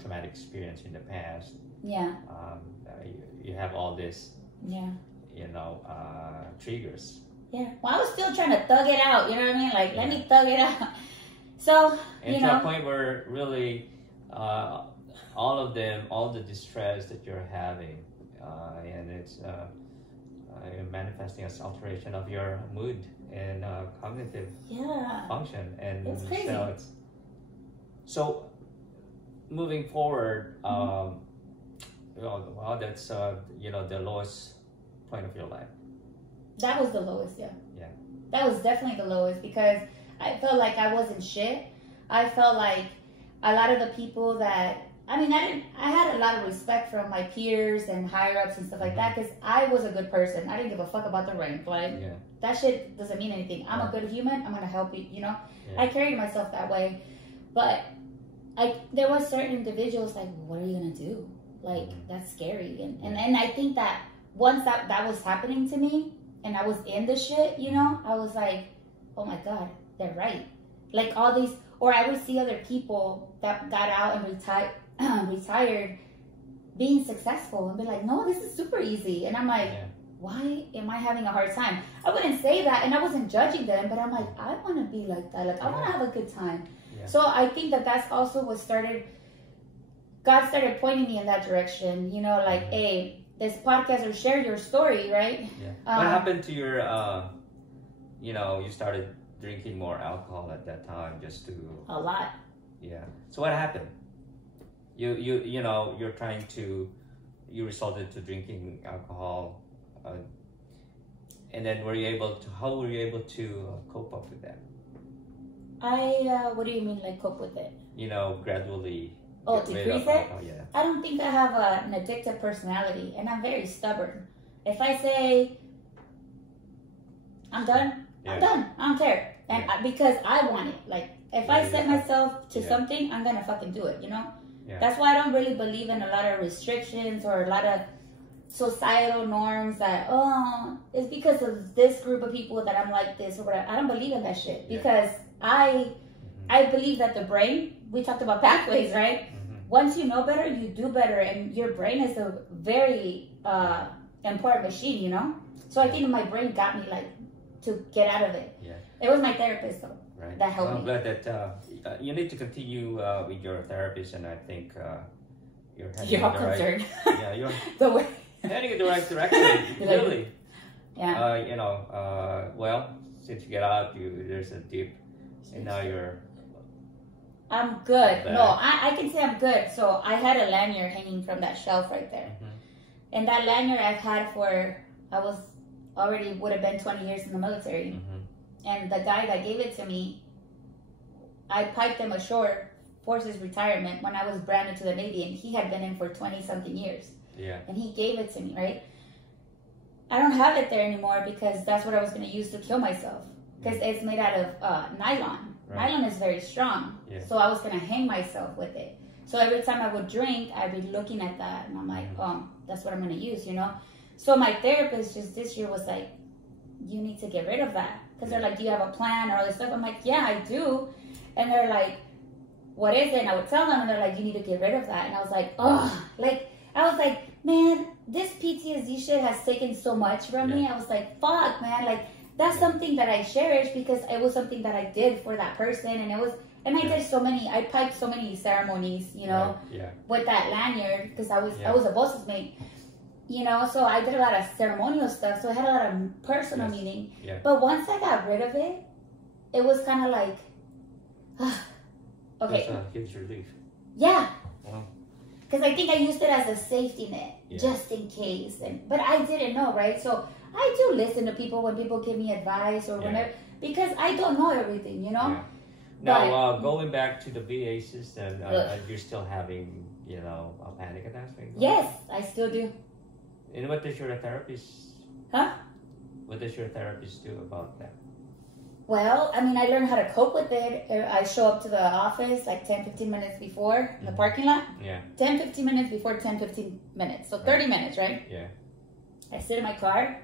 traumatic experience in the past. Yeah. You have all this, triggers. Yeah. Well, I was still trying to thug it out. You know what I mean? Like, let me thug it out. So, and to a point where really, all the distress that you're having, and it's manifesting as alteration of your mood and cognitive function, and it's crazy. So moving forward, that's the lowest point of your life. That was the lowest, yeah. That was definitely the lowest, because I felt like I wasn't shit. I felt like a lot of the people that, I had a lot of respect from my peers and higher ups and stuff like that, because I was a good person. I didn't give a fuck about the rank. Like, that shit doesn't mean anything. I'm a good human. I'm going to help you, you know? I carried myself that way. But there was certain individuals like, what are you going to do? Like, that's scary. And I think that once that was happening to me, and I was in the shit, you know, I was like, oh my God, they're right. Like all these, or I would see other people that got out and retired being successful and be like, no, this is super easy. And I'm like, why am I having a hard time? I wouldn't say that, and I wasn't judging them, but I'm like, I want to be like that. Like, I want to have a good time. So I think that's also what God started pointing me in that direction, you know, like, hey, this podcast, or share your story, right? What happened to your, you started drinking more alcohol at that time, just to... A lot. Yeah. So what happened? You're trying to... You resorted to drinking alcohol, and then how were you able to cope up with that? What do you mean, like, cope with it? Gradually... Oh, decrease it? I don't think I have an addictive personality, and I'm very stubborn. If I say, I'm done, I'm done. I don't care. And because I want it. Like, if I set myself to something, I'm going to fucking do it, you know? That's why I don't really believe in a lot of restrictions or a lot of societal norms that, it's because of this group of people that I'm like this or whatever. I don't believe in that shit, because I believe that the brain, we talked about pathways, right? Once you know better, you do better, and your brain is a very important machine, you know? So I think my brain got me, like, to get out of it. It was my therapist, though, that helped me. I'm glad that you need to continue with your therapist, and I think you're heading in the concerned. Right... you're the way. heading in the right direction, really. Yeah. Well, since you get out, there's a dip, and now you're... I'm good. No, I can say I'm good. So I had a lanyard hanging from that shelf right there. And that lanyard I've had would have been 20 years in the military. And the guy that gave it to me, I piped him ashore, forced his retirement when I was brand new to the Navy, and he had been in for 20 something years. And he gave it to me, right? I don't have it there anymore, because that's what I was going to use to kill myself. Because it's made out of nylon. Nylon is very strong. So I was going to hang myself with it. So every time I would drink, I'd be looking at that, and I'm like, that's what I'm going to use, you know? So my therapist just this year was like, you need to get rid of that. Because they're like, do you have a plan or all this stuff? I'm like, yeah, I do. And they're like, what is it? And I would tell them, and they're like, you need to get rid of that. And I was like, I was like, man, this PTSD shit has taken so much from me. I was like, fuck, man, like, that's something that I cherish, because it was something that I did for that person, and I did I piped so many ceremonies, you know, with that lanyard, because I was a boss's mate, you know, so I did a lot of ceremonial stuff, so it had a lot of personal meaning. But once I got rid of it, it was kind of like, okay. That's a huge relief. Yeah. because I think I used it as a safety net, just in case. But I didn't know, right? So I do listen to people when people give me advice or whenever, because I don't know everything, you know? Now, going back to the VA system, you're still having, a panic attacks? Yes, I still do. And what does your therapist... Huh? What does your therapist do about that? Well, I mean, I learned how to cope with it. I show up to the office like 10, 15 minutes before in the parking lot. 10, 15 minutes before 10, 15 minutes. So 30 minutes, right? Yeah. I sit in my car.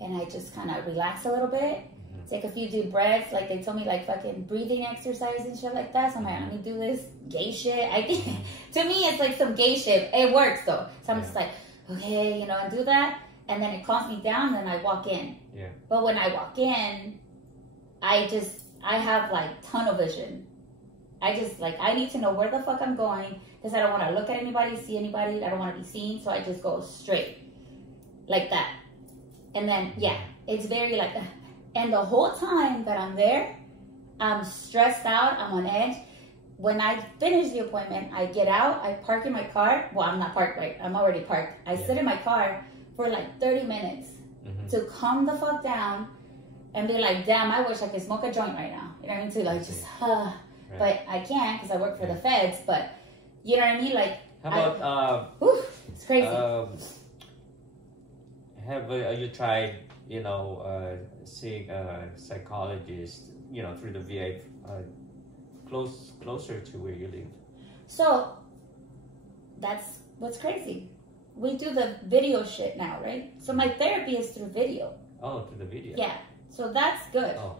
And I just kind of relax a little bit. Take a few deep breaths. Like they told me like fucking breathing exercise and shit like that. So I'm like, let me do this gay shit. I think, to me, it's like some gay shit. It works though. So I'm just like, okay, and do that. And then it calms me down. Then I walk in. But when I walk in, I have like tunnel vision. I need to know where the fuck I'm going because I don't want to look at anybody, see anybody. I don't want to be seen. So I just go straight like that. And then, it's very like, and the whole time that I'm there, I'm stressed out. I'm on edge. When I finish the appointment, I get out, I park in my car. Well, I'm not parked, right? I'm already parked. I sit in my car for like 30 minutes to calm the fuck down and be like, damn, I wish I could smoke a joint right now. You know what I mean? To like just, but I can't because I work for the feds. But you know what I mean? Like, how about, it's crazy. Have you tried, seeing a psychologist, through the VA, closer to where you live? So, that's what's crazy. We do the video shit now, right? So my therapy is through video. Oh, through the video. Yeah. So that's good. Oh.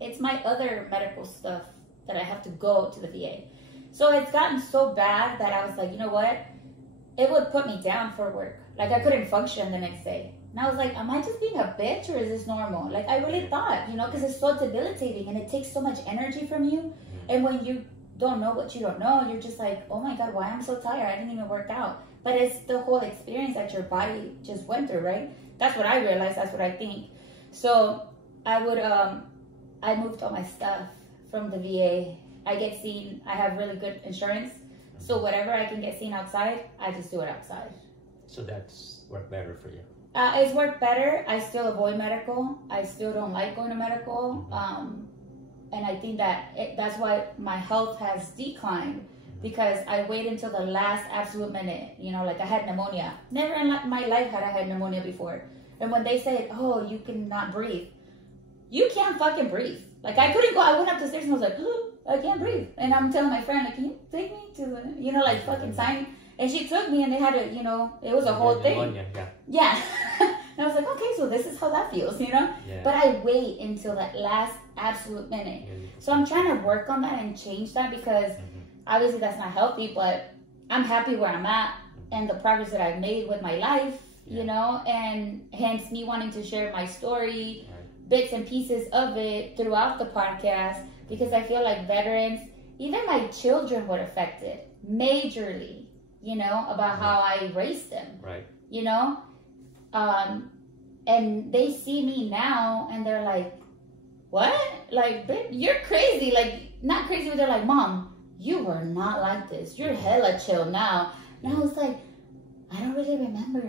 It's my other medical stuff that I have to go to the VA. So it's gotten so bad that I was like, you know what? It would put me down for work. Like I couldn't function the next day. And I was like, am I just being a bitch or is this normal? Like I really thought, because it's so debilitating and it takes so much energy from you. And when you don't know what you don't know, you're just like, oh my God, why I'm so tired? I didn't even work out. But it's the whole experience that your body just went through, right? That's what I realized. That's what I think. So I moved all my stuff from the VA. I get seen. I have really good insurance. So whatever I can get seen outside, I just do it outside. So that's worked better for you? It's worked better. I still avoid medical. I still don't like going to medical. And I think that's why my health has declined because I wait until the last absolute minute. Like I had pneumonia. Never in my life had I had pneumonia before. And when they said, oh, you cannot breathe. You can't fucking breathe. Like I couldn't go. I went up the stairs and I was like, oh, I can't breathe. And I'm telling my friend, like, can you take me to the, fucking sign? And she took me and they had to, it was a whole thing. Yeah. And I was like, okay, so this is how that feels, But I wait until that last absolute minute. So I'm trying to work on that and change that because obviously that's not healthy, but I'm happy where I'm at and the progress that I've made with my life, and hence me wanting to share my story, bits and pieces of it throughout the podcast because I feel like veterans, even my children were affected majorly, about how I raised them. Right. And they see me now and they're like, what? Like, you're crazy. Like, not crazy, but they're like, Mom, you were not like this. You're hella chill now. And I was like, I don't really remember.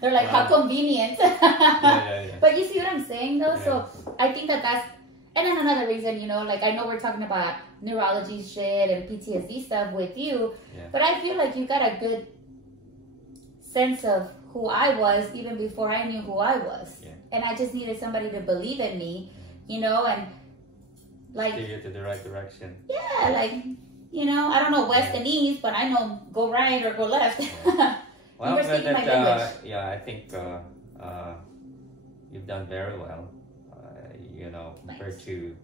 They're like, how convenient. But you see what I'm saying, though? So I think that's, and then another reason, like I know we're talking about neurology shit and PTSD stuff with you, but I feel like you got a good sense of who I was even before I knew who I was. And I just needed somebody to believe in me, and like... steer you to the right direction. Yeah, like... I don't know west and east, but I know go right or go left. Well, I'm glad that, I think you've done very well, compared to,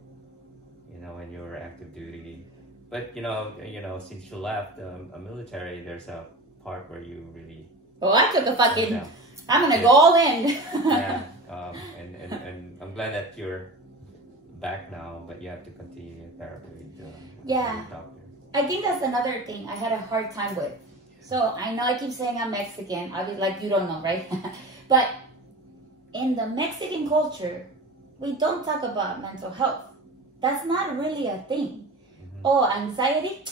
when you were active duty. But, since you left the military, there's a part where you really... Oh, I took a fucking... I'm going to go all in. And I'm glad that you're back now, but you have to continue your therapy with the doctor. I think that's another thing I had a hard time with. So I know I keep saying I'm Mexican. I was like, you don't know, right? But in the Mexican culture, we don't talk about mental health. That's not really a thing. Oh, anxiety,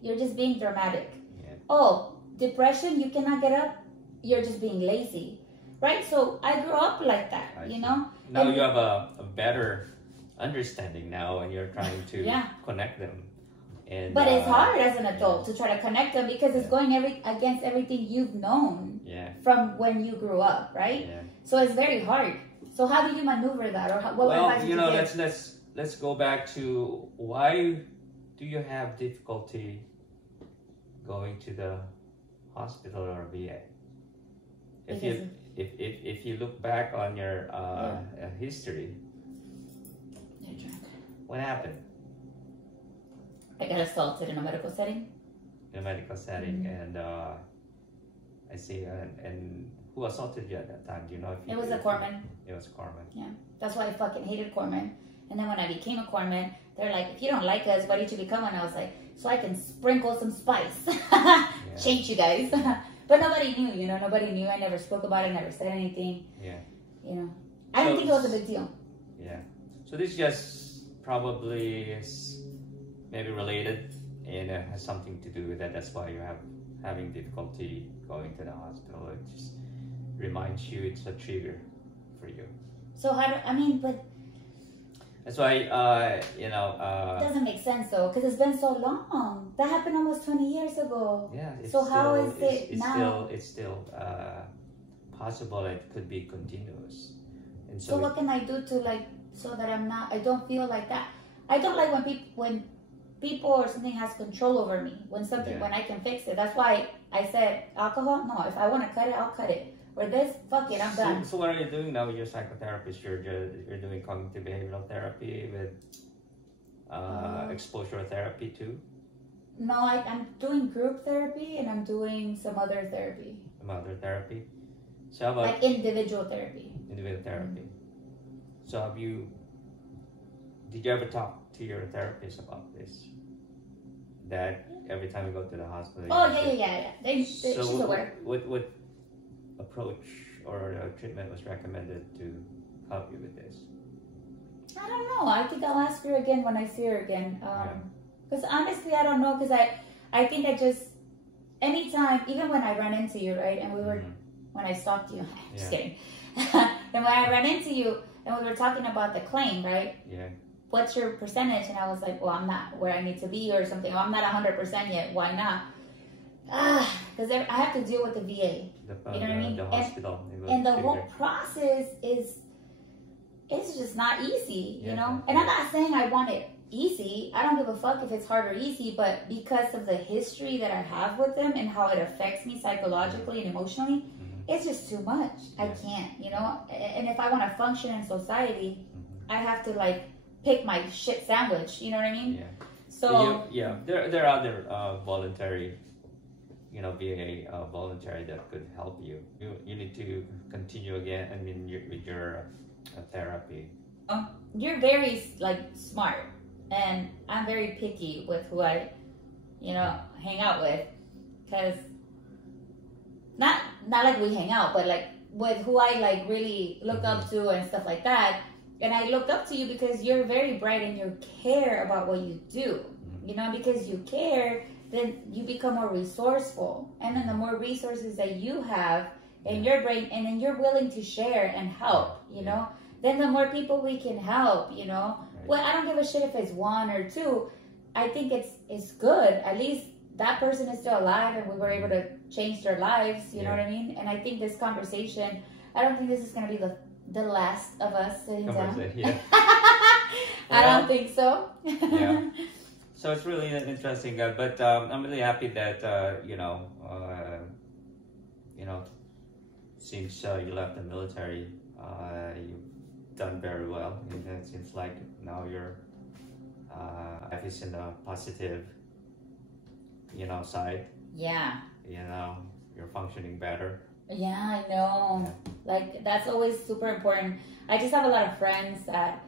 you're just being dramatic. Yeah. Oh, depression, you cannot get up, you're just being lazy. Right? So I grew up like that, you know? Now you have a better understanding now, and you're trying to connect them. And, but it's hard as an adult to try to connect them because it's going against everything you've known from when you grew up, right? Yeah. So it's very hard. So how do you maneuver that, or what advice you know, let's go back to why do you have difficulty going to the hospital or VA? If you look back on your history, what happened? I got assaulted in a medical setting. In a medical setting, and I see. And who assaulted you at that time? Do you know? It was a corpsman. It was a corpsman. Yeah, that's why I fucking hated corpsman. And then when I became a corpsman, they're like, if you don't like us, why did you become one? I was like, so I can sprinkle some spice, change you guys. But nobody knew, you know. Nobody knew. I never spoke about it. Never said anything. Yeah. You know, I didn't think it was a big deal. Yeah. So this just probably is maybe related and has something to do with that. That's why you're having difficulty going to the hospital. It just reminds you, it's a trigger for you. So but that's why you know. It doesn't make sense though, because it's been so long. That happened almost 20 years ago. Yeah. So how is it now? It's still possible. It could be continuous. And so what can I do to so that I don't feel like that? I don't like when people or something has control over me. When I can fix it. That's why I said alcohol. No, if I want to cut it, I'll cut it. Or this, fuck it, I'm done. So what are you doing now with your psychotherapist? You're doing cognitive behavioral therapy with exposure therapy too? No, I'm doing group therapy and I'm doing some other therapy. Some other therapy? So how about like individual therapy. Individual therapy. So did you ever talk to your therapist about this? That every time you go to the hospital... Oh, yeah. She's aware. What approach or treatment was recommended to help you with this? I don't know. I think I'll ask her again when I see her again. Because honestly, I don't know. Because I think I just... Anytime, even when I run into you, right? And we were... When I stalked you. Just kidding. And when I ran into you and we were talking about the claim, right? Yeah. What's your percentage? And I was like, well, I'm not where I need to be or something. Or I'm not 100% yet. Why not? Because I have to deal with the VA. You know what I mean? The hospital. And the whole process it's just not easy, you know? And I'm not saying I want it easy. I don't give a fuck if it's hard or easy, but because of the history that I have with them and how it affects me psychologically and emotionally, it's just too much. I can't, you know? And if I want to function in society, I have to pick my shit sandwich, you know what I mean? Yeah. So there are other voluntary, VA voluntary that could help you. You need to continue again. I mean, with your therapy. You're very smart, and I'm very picky with who I, hang out with, because not like we hang out, but with who I really look up to and stuff like that. And I look up to you because you're very bright and you care about what you do. Because you care, then you become more resourceful. And then the more resources that you have in your brain, and then you're willing to share and help, then the more people we can help, Right. Well, I don't give a shit if it's one or two. I think it's good. At least that person is still alive and we were able to change their lives, you know what I mean? And I think this conversation, I don't think this is going to be the last of us sitting down. Yeah. I don't think so. Yeah. So it's really interesting, but I'm really happy that since you left the military, you've done very well. And it seems like now your life is in a positive, side. Yeah. You're functioning better. Yeah, I know. That's always super important. I just have a lot of friends that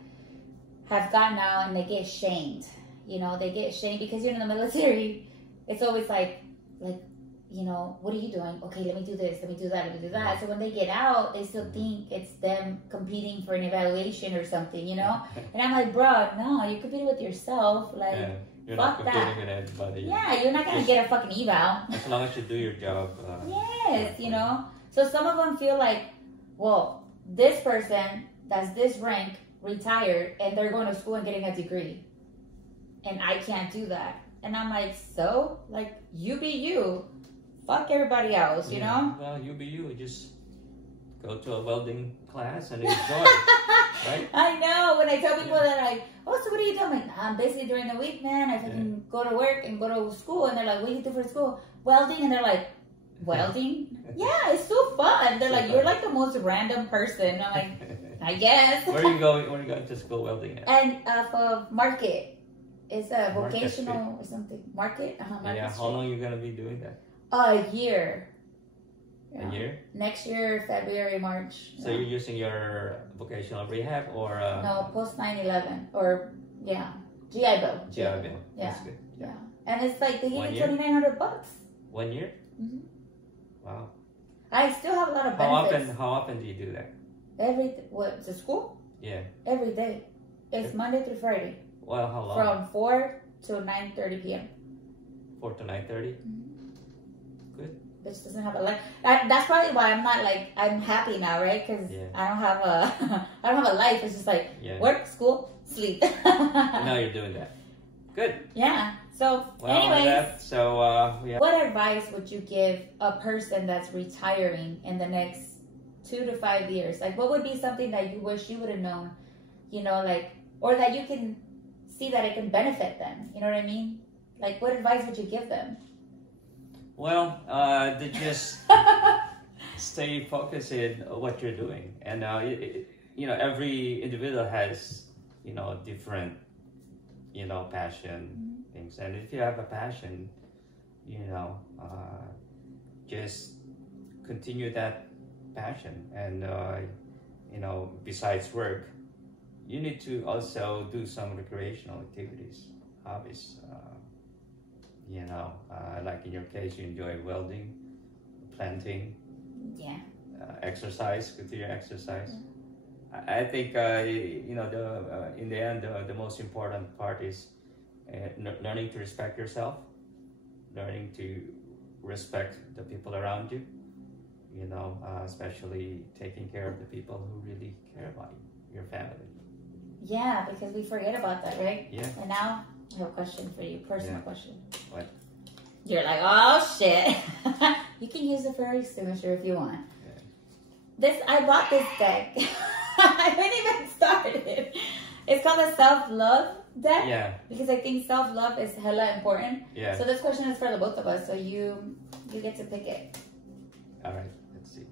have gotten out and they get shamed. They get shamed because you're in the military. It's always what are you doing? Okay, let me do this, let me do that, let me do that. So when they get out, they still think it's them competing for an evaluation or something, And I'm like, bro, no, you're competing with yourself. You're fuck not competing with anybody. Yeah, you're not gonna get a fucking eval. As long as you do your job. Yes, you know. So some of them feel like, well, this person that's this rank retired and they're going to school and getting a degree, and I can't do that. And I'm like, so like you be you, fuck everybody else, you know? Well, you be you. Just go to a welding class and enjoy. Right? I know. When I tell people that, like, oh, so what are you doing? Like, I'm basically during the week, man. I can go to work and go to school. And they're like, what do you do for school? Welding. And they're like, welding? Yeah, it's so fun. They're like, you're like the most random person. I'm like, I guess. Where are you going? Where are you going to school welding at? And for Market. It's a vocational or something. Market? Market yeah. How long are you going to be doing that? A year. A year? Next year, February, March. So you're using your vocational rehab or? No, post 9/11 or GI Bill. GI Bill. Yeah. That's good. Yeah. And it's like they give you $2,900. 1 year? Mm-hmm. Wow. I still have a lot of benefits. How often do you do that? To school? Yeah. Every day. It's Monday through Friday. Well, how long? From 4 to 9:30 p.m. 4 to 9:30? Mm-hmm. Good. Bitch doesn't have a life. That's probably why I'm not like, I'm happy now, right? Because I don't have a life. It's just like work, school, sleep. Now you're doing that. Good. Yeah. So, anyways, what advice would you give a person that's retiring in the next 2 to 5 years? Like, what would be something that you wish you would have known, you know, like, or that you can see that it can benefit them? You know what I mean? Like, what advice would you give them? Well, to just stay focused in what you're doing. And, you know, every individual has, you know, different, you know, passion things. And if you have a passion, you know, just continue that passion. And, you know, besides work, you need to also do some recreational activities, hobbies. You know, like in your case, you enjoy welding, planting, exercise, continue exercise. I think, you know, in the end, the most important part is learning to respect yourself, learning to respect the people around you, you know, especially taking care of the people who really care about you, your family. Yeah, because we forget about that, right? Yeah. And now I have a question for you, personal question. What? You're like, oh shit. You can use the fairy extinguisher if you want. I bought this deck. I haven't even started. It's called a self-love deck. Yeah. Because I think self-love is hella important. Yeah. So this question is for the both of us. So you get to pick it. All right. Let's see.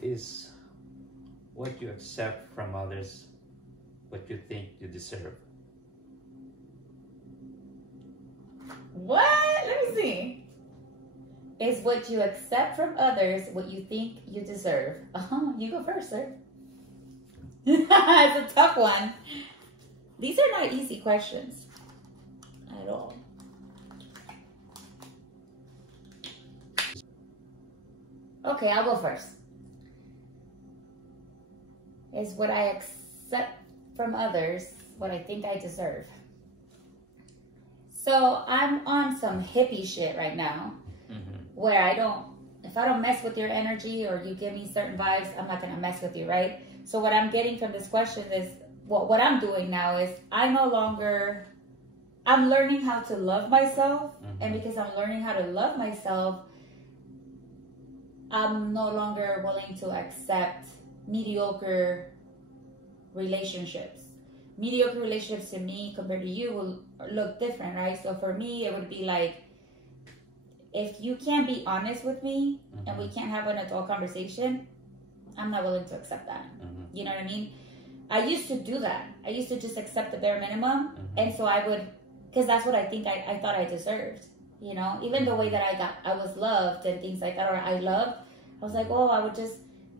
Is what you accept from others what you think you deserve? What? Let me see. Is what you accept from others what you think you deserve? You go first, sir. It's a tough one. These are not easy questions at all. Okay, I'll go first. Is what I accept from others what I think I deserve. So I'm on some hippie shit right now, where if I don't mess with your energy or you give me certain vibes, I'm not going to mess with you, right? So what I'm getting from this question is, what I'm doing now is I'm learning how to love myself. And because I'm learning how to love myself, I'm no longer willing to accept mediocre relationships. Mediocre relationships to me compared to you will look different, right? So for me, it would be like, if you can't be honest with me and we can't have an adult conversation, I'm not willing to accept that. You know what I mean? I used to do that. I used to just accept the bare minimum. And so I would, because that's what I think I thought I deserved. You know, even the way that I was loved and things like that, or I loved, I was like, oh, I would just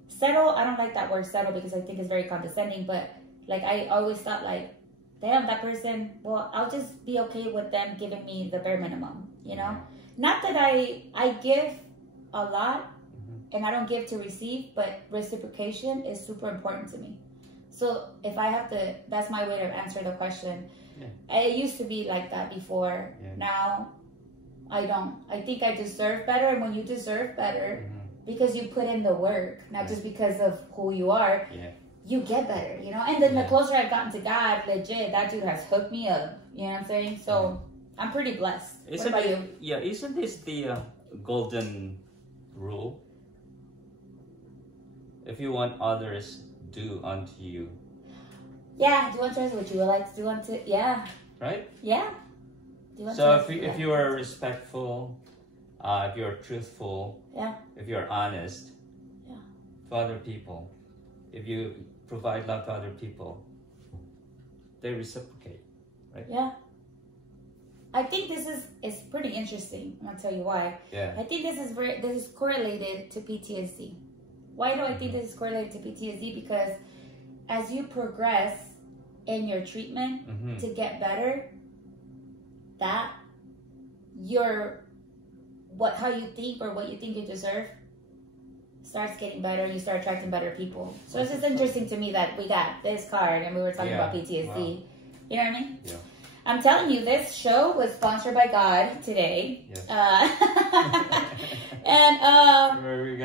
settle. I don't like that word settle because I think it's very condescending, but like I always thought like, damn, that person, well, I'll just be okay with them giving me the bare minimum, you know? Not that I give a lot and I don't give to receive, but reciprocation is super important to me. So if I have to, that's my way to answer the question. It used to be like that before. Now I don't. I think I deserve better. And when you deserve better, because you put in the work, not just because of who you are, you get better, you know? And then the closer I've gotten to God, legit, that dude has hooked me up. You know what I'm saying? So I'm pretty blessed. What about you? Yeah, isn't this the golden rule? If you want others, do unto you. Yeah, do unto others what you would like to do unto, Right? Yeah. So if you are respectful, if you're truthful, yeah, if you're honest, to other people, if you provide love to other people, they reciprocate, right? Yeah. I think this is pretty interesting. I'm gonna tell you why. Yeah. I think this is correlated to PTSD. Why do I think this is correlated to PTSD? Because as you progress in your treatment to get better, that how you think or what you think you deserve starts getting better, and you start attracting better people. So it's just interesting to me that we got this card and we were talking about PTSD. Wow. You know what I mean? Yeah. I'm telling you, this show was sponsored by God today. Yeah. And we're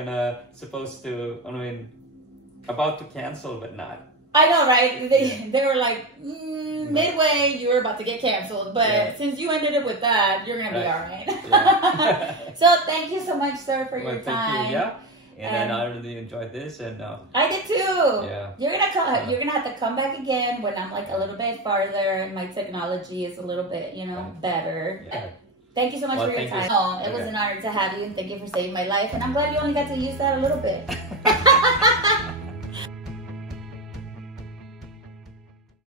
about to cancel, but not. I know, right? They were like, midway, you were about to get canceled. But since you ended up with that, you're going to be all right. Yeah. So thank you so much, sir, for your time. Thank you, And I really enjoyed this. And I did too. Yeah. You're gonna have to come back again when I'm like a little bit farther and my technology is a little bit, better. Yeah. Thank you so much for your time. It was an honor to have you, and thank you for saving my life. And I'm glad you only got to use that a little bit.